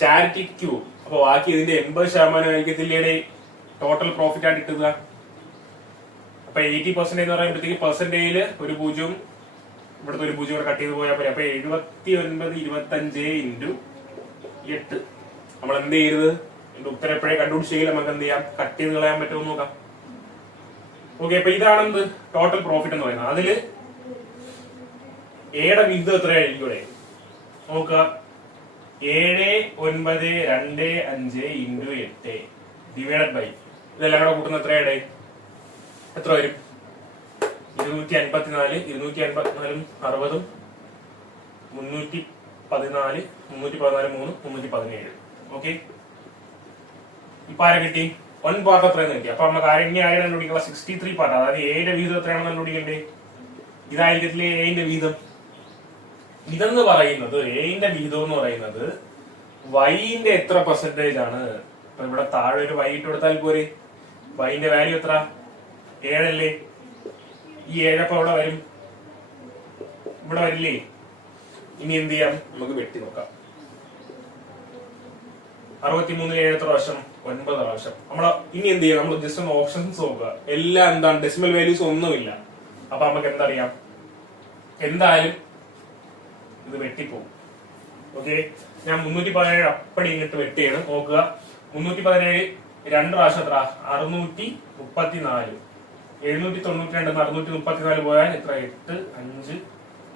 ചാരിറ്റിക്ക് പോവും. അപ്പൊ ബാക്കി ഇതിന്റെ 80% ആയിരിക്കത്തില്ലേ ടോട്ടൽ പ്രോഫിറ്റ് ആയിട്ട് കിട്ടുക? അപ്പൊ 80% എന്ന് പറയുമ്പോഴത്തേക്ക് പെർസെന്റേജില് ഒരു 0, ഇവിടുത്തെ ഒരു 0 കട്ട് ചെയ്ത് പോയാൽ പോരെ. അപ്പൊ 7925 ഇൻറ്റു 8. നമ്മൾ എന്ത് ചെയ്യരുത്? എന്റെ ഉത്തരം എപ്പോഴേ കണ്ടുപിടിച്ചെങ്കിൽ നമുക്ക് എന്ത് ചെയ്യാം? കട്ട് ചെയ്ത് കളയാൻ പറ്റുമോ നോക്കാം. ഓക്കെ, അപ്പൊ ഇതാണ് എന്ത്? ടോട്ടൽ പ്രോഫിറ്റ് എന്ന് പറയുന്നത്. അതില് എയുടെ വിഹിതം എത്രയായിരിക്കും ഇവിടെ? നോക്കുക. 7925 ഇൻറ്റു 8 ഡിവൈഡഡ് ബൈ ഇതെല്ലാം കൂടെ കൂട്ടുന്ന എത്രയുടെ? എത്ര വരും? 254. 254 60 314 314 317. ഓക്കെ, ഇപ്പൊ ആരെ കിട്ടി? 1 പാർട്ട് എത്രയെന്ന് കിട്ടി. അപ്പൊ നമുക്ക് ഇനി ആരെ കണ്ടുപിടിക്കുക? 63 പാർട്ട്. അതായത് എയുടെ വീതം എത്രയാണെന്ന് കണ്ടുപിടിക്കണ്ടേ? ഇതായിരിക്കത്തില്ലേ എന്റെ വീതം? ഇതെന്ന് പറയുന്നത് എന്റെ വീതം എന്ന് പറയുന്നത് വൈന്റെ എത്ര പെർസെന്റേജ് ആണ്? അപ്പൊ ഇവിടെ താഴെ ഒരു വൈ ഇട്ട് കൊടുത്താൽ പോരെ. വൈന്റെ വാല്യൂ എത്ര? 7 അല്ലേ? ഈ 7 അപ്പൊ ഇവിടെ വരും, ഇവിടെ വരില്ലേ? ഇനി എന്ത് ചെയ്യാം? നമുക്ക് വെട്ടി നോക്കാം. 63 7 എത്ര പ്രാവശ്യം? 9 പ്രാവശ്യം. ഇനി എന്ത് ചെയ്യാം? നമ്മൾ ജസ്റ്റ് ഒന്ന് ഓപ്ഷൻസ് നോക്കുക. എല്ലാം എന്താണ്? ഡെസിമൽ വാല്യൂസ് ഒന്നുമില്ല. അപ്പൊ നമുക്ക് എന്തറിയാം? എന്തായാലും ഇത് വെട്ടിപ്പോകും. ഓക്കെ, ഞാൻ 317 അപ്പടി ഇങ്ങോട്ട് വെട്ടിയാണ്. നോക്കുക. 317 2 പ്രാവശ്യം എത്ര? 634. 792 634 പോയാൽ എത്ര? 8 5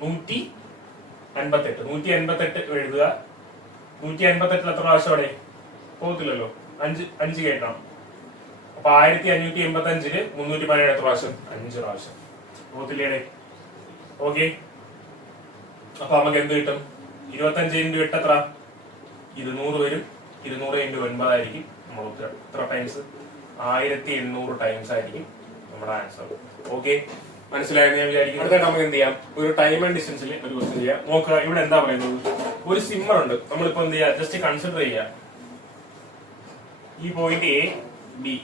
158. 158 എഴുതുക. 158 എത്ര പ്രാവശ്യം അവിടെ പോകത്തില്ലല്ലോ. 5 കേട്ടാണ്. അപ്പൊ 1585 317 എത്ര പ്രാവശ്യം? 5 പ്രാവശ്യം. പോകത്തില്ലേ? ഓക്കെ, അപ്പൊ നമുക്ക് എന്ത് കിട്ടും? 25 ഇൻറ്റു 8 എത്ര? 200 വരും. 200 ഇൻറ്റു 9 ആയിരിക്കും. നമുക്ക് എത്ര ടൈംസ്? 1800 ടൈംസ് ആയിരിക്കും നമ്മുടെ ആൻസർ. ഓക്കെ, മനസ്സിലായെന്ന് ഞാൻ വിചാരിക്കും. അടുത്തായിട്ട് നമുക്ക് എന്ത് ചെയ്യാം? ഒരു ടൈം ആൻഡ് ഡിസ്റ്റൻസിൽ ഒരു ക്വസ്റ്റ്യൻ ചെയ്യാം. നോക്കുക. ഇവിടെ എന്താ പറയുന്നത്? ഒരു സിമ്മർ ഉണ്ട്. നമ്മളിപ്പോ എന്ത് ചെയ്യാം? ജസ്റ്റ് കൺസിഡർ ചെയ്യാം. ഈ പോയിന്റ് എ ബി.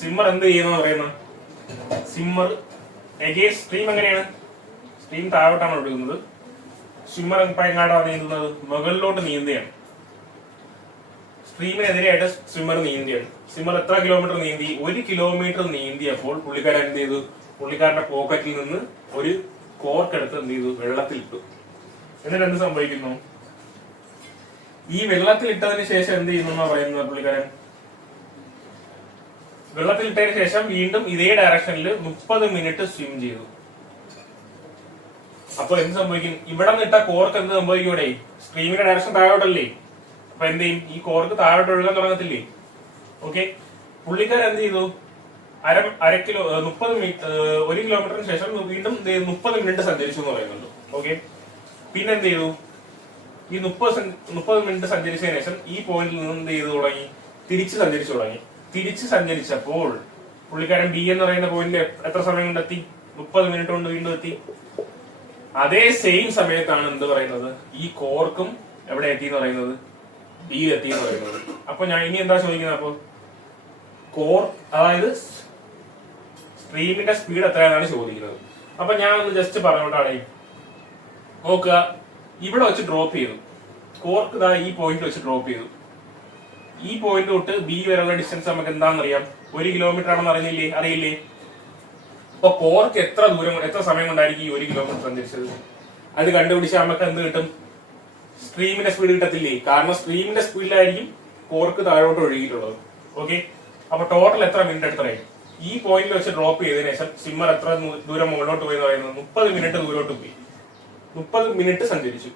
സിമ്മർ എന്ത് ചെയ്യുന്ന പറയുന്നത്? സിമ്മർ സ്ട്രീം എങ്ങനെയാണ്? സ്ട്രീം താഴോട്ടാണ് ഒഴുകുന്നത്. സ്വിമ്മർ ഇപ്പൊ എങ്ങാട്ടാണ് നീന്തുന്നത്? മുകളിലോട്ട് നീന്തുകയാണ്. സ്ട്രീമിനെതിരെയായിട്ട് സ്വിമ്മർ നീന്തിയാണ്. സ്വിമ്മർ എത്ര കിലോമീറ്റർ നീന്തി? 1 കിലോമീറ്റർ നീന്തിയപ്പോൾ പുള്ളിക്കാരൻ എന്ത് ചെയ്തു? പുള്ളിക്കാരന്റെ പോക്കറ്റിൽ നിന്ന് ഒരു കോർക്ക് എടുത്ത് എന്ത് ചെയ്തു? വെള്ളത്തിലിട്ടു. എന്നിട്ട് എന്ത് സംഭവിക്കുന്നു? ഈ വെള്ളത്തിൽ ഇട്ടതിന് ശേഷം എന്ത് ചെയ്യുന്നു പറയുന്നത് പുള്ളിക്കാരൻ? വെള്ളത്തിലിട്ടതിന് ശേഷം വീണ്ടും ഇതേ ഡയറക്ഷനിൽ 30 മിനിറ്റ് സ്വിം ചെയ്തു. അപ്പൊ എന്ത് സംഭവിക്കും? ഇവിടെ നിട്ട കോർക്ക് എന്ത് സംഭവിക്കും? ഇവിടെ സ്ട്രീമിന്റെ ഡയറക്ഷൻ താഴോട്ടല്ലേ? അപ്പൊ എന്ത് ചെയ്യും? ഈ കോർക്ക് താഴോട്ട് ഒഴുകാൻ തുടങ്ങത്തില്ലേ? ഓക്കെ, പുള്ളിക്കാരൻ എന്ത് ചെയ്തു? അര കിലോ 1 കിലോമീറ്ററിന് ശേഷം വീണ്ടും 30 മിനിറ്റ് സഞ്ചരിച്ചു എന്ന് പറയുന്നുണ്ട്. ഓക്കെ, പിന്നെ എന്ത് ചെയ്തു? ഈ 30 മിനിറ്റ് സഞ്ചരിച്ചതിന് ശേഷം ഈ പോയിന്റിൽ നിന്ന് എന്ത് ചെയ്തു തുടങ്ങി? തിരിച്ച് സഞ്ചരിച്ചു തുടങ്ങി. തിരിച്ച് സഞ്ചരിച്ചപ്പോൾ പുള്ളിക്കാരൻ ബി എന്ന് പറയുന്ന പോയിന്റിൽ എത്ര സമയം കൊണ്ട് എത്തി? 30 മിനിറ്റ് കൊണ്ട് വീണ്ടും എത്തി. അതേ സെയിം സമയത്താണ് എന്ത് പറയുന്നത്? ഈ കോർക്കും എവിടെ എത്തി എന്ന് പറയുന്നത്? ബി എത്തി എന്ന് പറയുന്നത്. അപ്പൊ ഞാൻ ഇനി എന്താ ചോദിക്കുന്നത്? അപ്പൊ കോർ, അതായത് സ്ട്രീമിന്റെ സ്പീഡ് എത്രയാണെന്നാണ് ചോദിക്കുന്നത്. അപ്പൊ ഞാൻ ഒന്ന് ജസ്റ്റ് പറഞ്ഞോണ്ടാണ്. നോക്കുക, ഇവിടെ വെച്ച് ഡ്രോപ്പ് ചെയ്തു. കോർക്ക് ഇതാ ഈ പോയിന്റ് വെച്ച് ഡ്രോപ്പ് ചെയ്തു. ഈ പോയിന്റ് തൊട്ട് ബി വരെയുള്ള ഡിസ്റ്റൻസ് നമുക്ക് എന്താണെന്ന് അറിയാം? 1 കിലോമീറ്റർ ആണെന്ന് അറിയില്ലേ? അപ്പൊ കോർക്ക് എത്ര സമയം കൊണ്ടായിരിക്കും ഈ 1 കിലോമീറ്റർ സഞ്ചരിച്ചത്? അത് കണ്ടുപിടിച്ചാൽ നമുക്ക് എന്ത് കിട്ടും? സ്ട്രീമിന്റെ സ്പീഡ് കിട്ടത്തില്ലേ? കാരണം സ്ട്രീമിന്റെ സ്പീഡിലായിരിക്കും കോർക്ക് താഴോട്ട് ഒഴുകിയിട്ടുള്ളത്. ഓക്കെ, അപ്പൊ ടോട്ടൽ എത്ര മിനിറ്റ് എടുത്തറിയാം? ഈ പോയിന്റിൽ വെച്ച് ഡ്രോപ്പ് ചെയ്തതിനു ശേഷം സിമ്മർ എത്ര ദൂരം മുകളിലോട്ട് പോയി എന്ന് പറയുന്നത്? 30 മിനിറ്റ് ദൂരോട്ട് പോയി. 30 മിനിറ്റ് സഞ്ചരിച്ചു.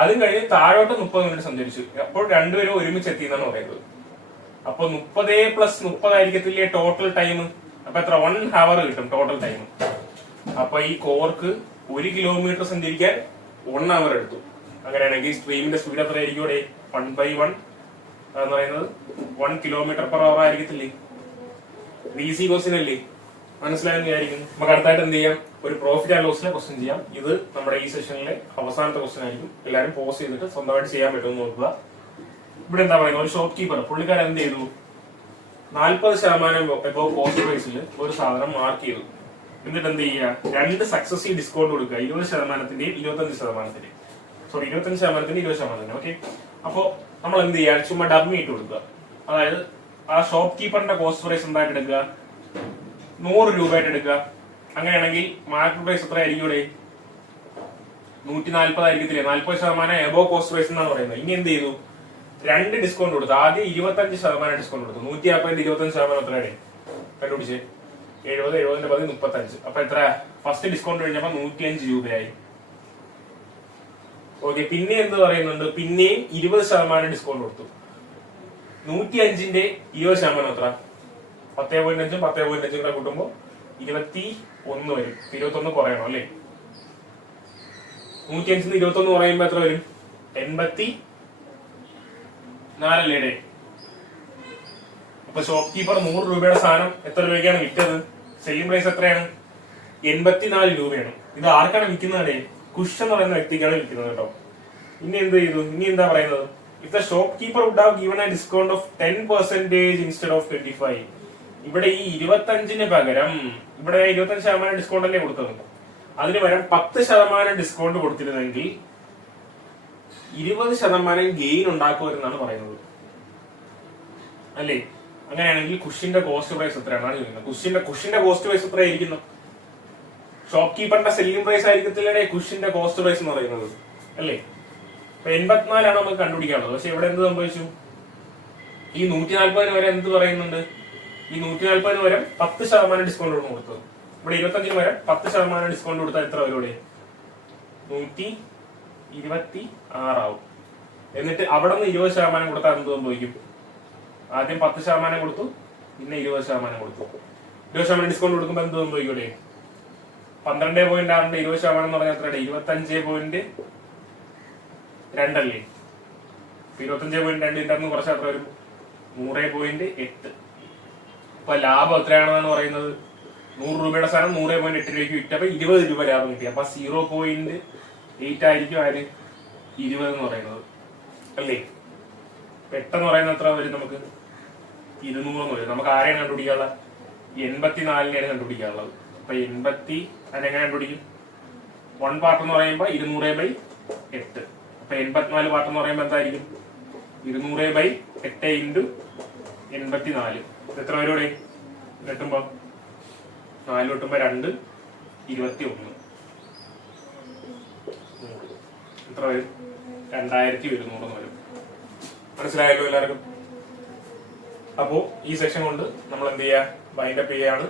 അതും കഴിഞ്ഞ് താഴോട്ട് 30 മിനിറ്റ് സഞ്ചരിച്ചു. അപ്പോൾ രണ്ടുപേരും ഒരുമിച്ച് എത്തി എന്നാണ് പറയുന്നത്. അപ്പൊ 30+30 ആയിരിക്കത്തില്ലേ ടോട്ടൽ ടൈം? അപ്പൊ എത്ര? 1 ഹവർ കിട്ടും ടോട്ടൽ ടൈം. അപ്പൊ ഈ കോർക്ക് 1 കിലോമീറ്റർ സഞ്ചരിക്കാൻ 1 ഹവർ എടുത്തു. അങ്ങനെയാണെങ്കിൽ സ്ട്രീമിന്റെ സ്പീഡ് എത്ര ആയിരിക്കും? 1/1 എന്ന് പറയുന്നത് 1 km/h ആയിരിക്കത്തില്ലേ? ഈസി ക്വസ്റ്റ്യൻ അല്ലേ? മനസ്സിലായെന്ന് വിചാരിക്കുന്നു. നമുക്ക് അടുത്തായിട്ട് എന്ത് ചെയ്യാം? ഒരു പ്രോഫിറ്റ് ആൻഡ് ലോസിലെ ക്വസ്റ്റ്യൻ ചെയ്യാം. ഇത് നമ്മുടെ ഈ സെഷനിലെ അവസാനത്തെ ക്വസ്റ്റ്യൻ ആയിരിക്കും. എല്ലാവരും പോസ് ചെയ്തിട്ട് സ്വന്തമായിട്ട് ചെയ്യാൻ പറ്റുമെന്ന് നോക്കുക. ഇവിടെ എന്താ പറയുന്നത്? ഒരു ഷോപ്പ് കീപ്പർ, പുള്ളിക്കാരൻ എന്ത് ചെയ്തു? 40% എബോവ് കോസ്റ്റ് പ്രൈസിൽ ഒരു സാധനം മാർക്ക് ചെയ്തു. എന്നിട്ട് എന്ത് ചെയ്യുക? 2 സക്സസീവ് ഡിസ്കൗണ്ട് കൊടുക്കുക. 20%-ന്റെയും 25%-ന്റെയും. സോറി, 25%-ന്റെയും 20%-ന്റെയും. ഓക്കെ, അപ്പൊ നമ്മൾ എന്ത് ചെയ്യാ? ചുമ്മാ ഡമ്മി ഇട്ട് കൊടുക്കുക. അതായത് ആ ഷോപ്പ് കീപ്പറിന്റെ കോസ്റ്റ് പ്രൈസ് എന്തായിട്ട് എടുക്കുക? 100 രൂപയായിട്ട് എടുക്കുക. അങ്ങനെയാണെങ്കിൽ മാർക്കറ്റ് പ്രൈസ് എത്ര ആയിരിക്കും? 140 ആയിരിക്കത്തില്ലേ? 40% എബോവ് കോസ്റ്റ് പ്രൈസ് എന്നാണ് പറയുന്നത്. ഇനി എന്ത് ചെയ്തു? 2 ഡിസ്കൗണ്ട് കൊടുത്തു. ആദ്യം 25% ഡിസ്കൗണ്ട് കൊടുത്തു. 150 25% എത്രയാണ്? കണ്ടുപിടിച്ച് 70 70 10 35. അപ്പൊ എത്ര? ഫസ്റ്റ് ഡിസ്കൗണ്ട് കഴിഞ്ഞപ്പോ 105 രൂപയായി. ഓക്കെ, പിന്നെ എന്ത് പറയുന്നുണ്ട്? പിന്നെയും 20% ഡിസ്കൗണ്ട് കൊടുത്തു. 105ന്റെ 20% എത്ര? 10.5 10.5 കൂടെ കൂട്ടുമ്പോ 21 വരും. 21 കുറയണം അല്ലേ? 105 21 കുറയുമ്പോ എത്ര വരും? 84 അല്ലേ? അപ്പൊ ഷോപ്പ് കീപ്പർ 100 രൂപയുടെ സാധനം എത്ര രൂപയ്ക്കാണ് വിറ്റത്? സെയിം പ്രൈസ് എത്രയാണ്? 84 രൂപയാണ്. ഇത് ആർക്കാണ് വിൽക്കുന്നത്? കുഷ് എന്ന് പറയുന്ന വ്യക്തിക്കാണ് വിൽക്കുന്നത് കേട്ടോ. ഇനി എന്ത് ചെയ്തു? ഇനി എന്താ പറയുന്നത്? If the shopkeeper would have given a discount of 10% instead of 25. ഇവിടെ ഈ 25-ന് പകരം ഇവിടെ 25% ഡിസ്കൗണ്ട് അല്ലേ കൊടുത്തത്? അതിന് പകരം 10% ഡിസ്കൗണ്ട് കൊടുത്തിരുന്നെങ്കിൽ 20% ഗെയിൻ ഉണ്ടാക്കുമെന്നാണ് പറയുന്നത് അല്ലേ? അങ്ങനെയാണെങ്കിൽ കുഷിന്റെ കോസ്റ്റ് പ്രൈസ് എത്രയാണ് ചോദിക്കുന്നത്? കുഷിന്റെ കോസ്റ്റ് പ്രൈസ് എത്രയായിരിക്കുന്നു? ഷോപ്പ് കീപ്പറിന്റെ സെല്ലിംഗ് പ്രൈസ് ആയിരിക്കത്തില്ലേ കുഷിന്റെ കോസ്റ്റ് പ്രൈസ് എന്ന് പറയുന്നത് അല്ലേ? 84 നമുക്ക് കണ്ടുപിടിക്കാനുള്ളത്. പക്ഷെ ഇവിടെ എന്ത് സംഭവിച്ചു? ഈ 140 വരെ എന്ത് പറയുന്നുണ്ട്? ഈ 140 വരെ 10% ഡിസ്കൗണ്ട് കൊടുത്തത്. ഇവിടെ 25 വരെ 10% ഡിസ്കൗണ്ട് കൊടുത്താൽ എത്ര വരും? 126 ആവും. എന്നിട്ട് അവിടെ നിന്ന് 20% കൊടുത്താൽ എന്ത് സംഭവിക്കും? ആദ്യം 10% കൊടുത്തു, പിന്നെ 20% കൊടുത്തു. 20% ഡിസ്കൗണ്ട് കൊടുക്കുമ്പോ എന്ത് സംഭവിക്കും? 12.6ന്റെ 20% എന്ന് പറഞ്ഞാൽ എത്രയാണ്? 25.2 അല്ലേ? 25.2 കുറച്ച് എത്ര വരും? 100.8. അപ്പൊ ലാഭം എത്രയാണെന്നാണ് പറയുന്നത്? 100 രൂപയുടെ സാധനം 100.8 രൂപയ്ക്ക് വിറ്റപ്പോ 20 രൂപ ലാഭം കിട്ടി. അപ്പൊ 0.8 ആയിരിക്കും 20 എന്ന് പറയുന്നത് അല്ലേ? 8 എന്ന് പറയുന്നത് എത്ര വരും? നമുക്ക് 200 എന്ന് വരും. നമുക്ക് ആരെയാണ് കണ്ടുപിടിക്കാനുള്ളത്? 84-നെയാണ് കണ്ടുപിടിക്കാനുള്ളത്. അപ്പൊ 80 അതെങ്ങനെ കണ്ടുപിടിക്കും? 1 പാർട്ട് എന്ന് പറയുമ്പോ 200/8. അപ്പൊ 84 പാർട്ട് എന്ന് പറയുമ്പോ എന്തായിരിക്കും? 200/8 × 84. എത്ര വരും? കിട്ടുമ്പോ 4 കിട്ടുമ്പോ 2 21. എത്ര വരും? 2200 വരും. മനസ്സിലായല്ലോ എല്ലാവർക്കും? അപ്പോ ഈ സെക്ഷൻ കൊണ്ട് നമ്മൾ എന്ത് ചെയ്യാ? വൈൻഡ് അപ്പ് ചെയ്യാണ്.